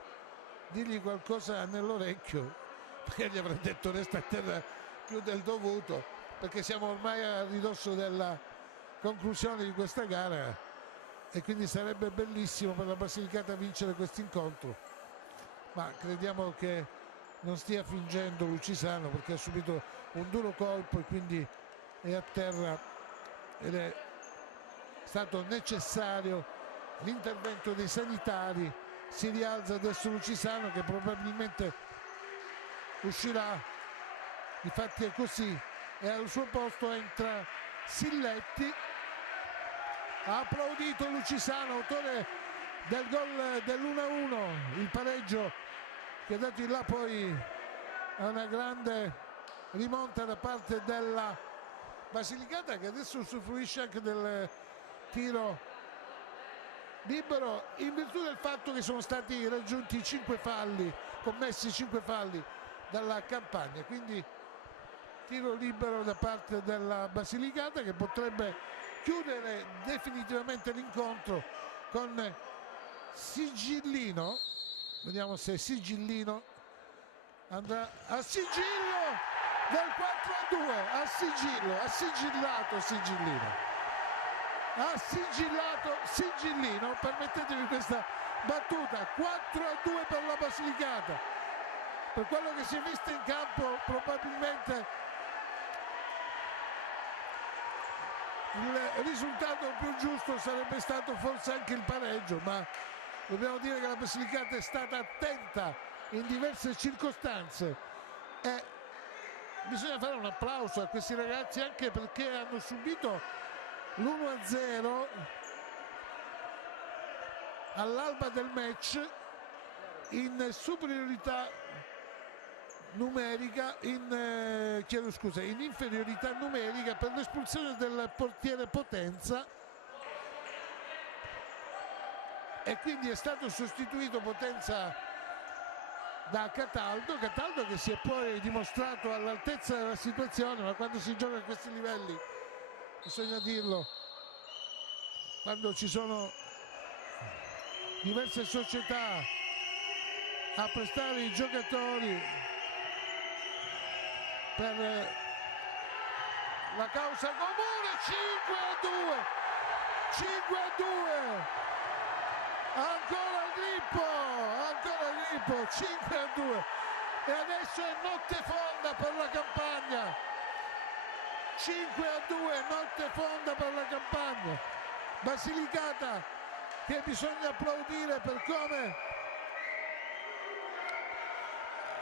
dirgli qualcosa nell'orecchio, perché gli avrà detto resta a terra più del dovuto, perché siamo ormai a ridosso della conclusione di questa gara e quindi sarebbe bellissimo per la Basilicata vincere questo incontro, ma crediamo che non stia fingendo Lucisano, perché ha subito un duro colpo e quindi è a terra ed è stato necessario l'intervento dei sanitari. Si rialza adesso Lucisano che probabilmente uscirà, difatti è così, e al suo posto entra Silletti. Ha applaudito Lucisano, autore del gol dell'1-1, il pareggio che ha dato in là poi a una grande rimonta da parte della Basilicata, che adesso usufruisce anche del tiro libero in virtù del fatto che sono stati raggiunti 5 falli, commessi 5 falli dalla Campagna, quindi tiro libero da parte della Basilicata che potrebbe chiudere definitivamente l'incontro con Sigillino. Vediamo se Sigillino andrà a sigillo del 4-2, ha sigillato Sigillino, permettetemi questa battuta, 4-2 per la Basilicata. Per quello che si è visto in campo probabilmente il risultato più giusto sarebbe stato forse anche il pareggio, ma dobbiamo dire che la Basilicata è stata attenta in diverse circostanze e bisogna fare un applauso a questi ragazzi, anche perché hanno subito l'1-0 all'alba del match in superiorità numerica, in inferiorità numerica per l'espulsione del portiere Potenza, e quindi è stato sostituito Potenza da Cataldo che si è poi dimostrato all'altezza della situazione, ma quando si gioca a questi livelli bisogna dirlo, quando ci sono diverse società a prestare i giocatori per la causa comune. 5-2, ancora Grippo, 5-2, e adesso è notte fonda per la Campagna. 5-2, notte fonda per la Campagna. Basilicata che bisogna applaudire per come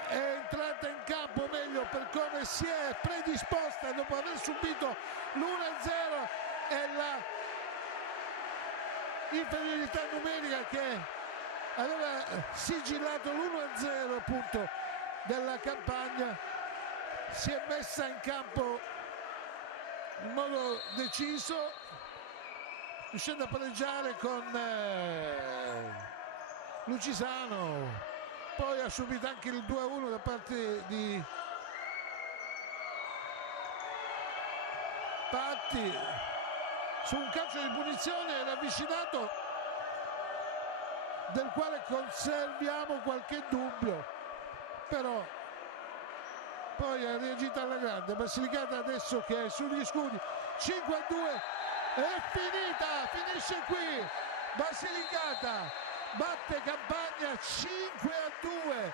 è entrata in campo, meglio per come si è predisposta dopo aver subito l'1-0 e la inferiorità numerica che aveva sigillato l'1-0 appunto della Campagna. Si è messa in campo in modo deciso, riuscendo a pareggiare con Lucisano, poi ha subito anche il 2-1 da parte di Patti su un calcio di punizione ravvicinato del quale conserviamo qualche dubbio, però poi ha reagito alla grande. Basilicata adesso che è sugli scudi. 5-2, è finita, finisce qui. Basilicata batte Campagna 5-2,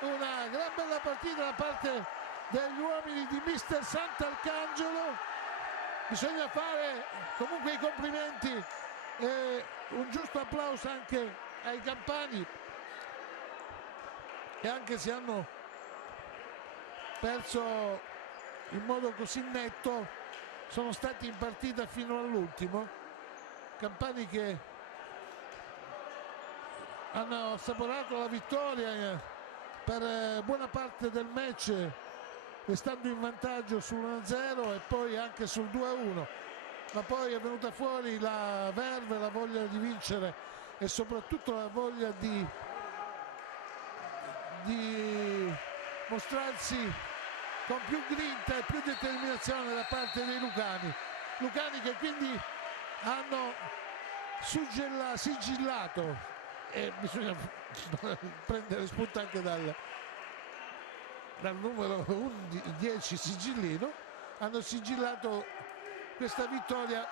una gran bella partita da parte degli uomini di mister Sant'Arcangelo. Bisogna fare comunque i complimenti e un giusto applauso anche ai campani, che anche se hanno perso in modo così netto sono stati in partita fino all'ultimo. Campani che hanno assaporato la vittoria per buona parte del match, restando in vantaggio sull'1-0 e poi anche sul 2-1, ma poi è venuta fuori la verve, la voglia di vincere e soprattutto la voglia di mostrarsi con più grinta e più determinazione da parte dei lucani che quindi hanno sigillato, e bisogna prendere spunto anche dal numero 10 sigillino, hanno sigillato questa vittoria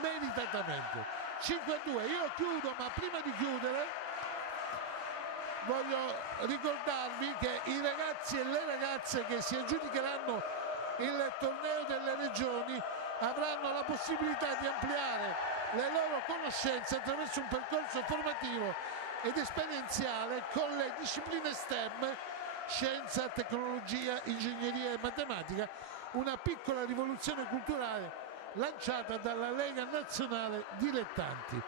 meritatamente. 5-2. Io chiudo, ma prima di chiudere voglio ricordarvi che i ragazzi e le ragazze che si aggiudicheranno il torneo delle regioni avranno la possibilità di ampliare le loro conoscenze attraverso un percorso formativo ed esperienziale con le discipline STEM, scienza, tecnologia, ingegneria e matematica, una piccola rivoluzione culturale lanciata dalla Lega Nazionale Dilettanti.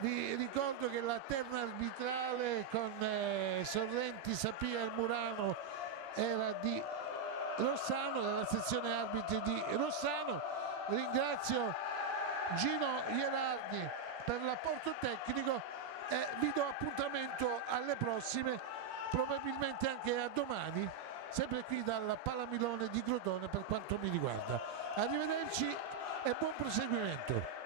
Vi ricordo che la terna arbitrale con Sorrenti, Sapia e Murano era di Rossano, della sezione arbitri di Rossano. Ringrazio Gino Ierardi per l'apporto tecnico e vi do appuntamento alle prossime, probabilmente anche a domani, sempre qui dal Palamilone di Crotone per quanto mi riguarda. Arrivederci e buon proseguimento.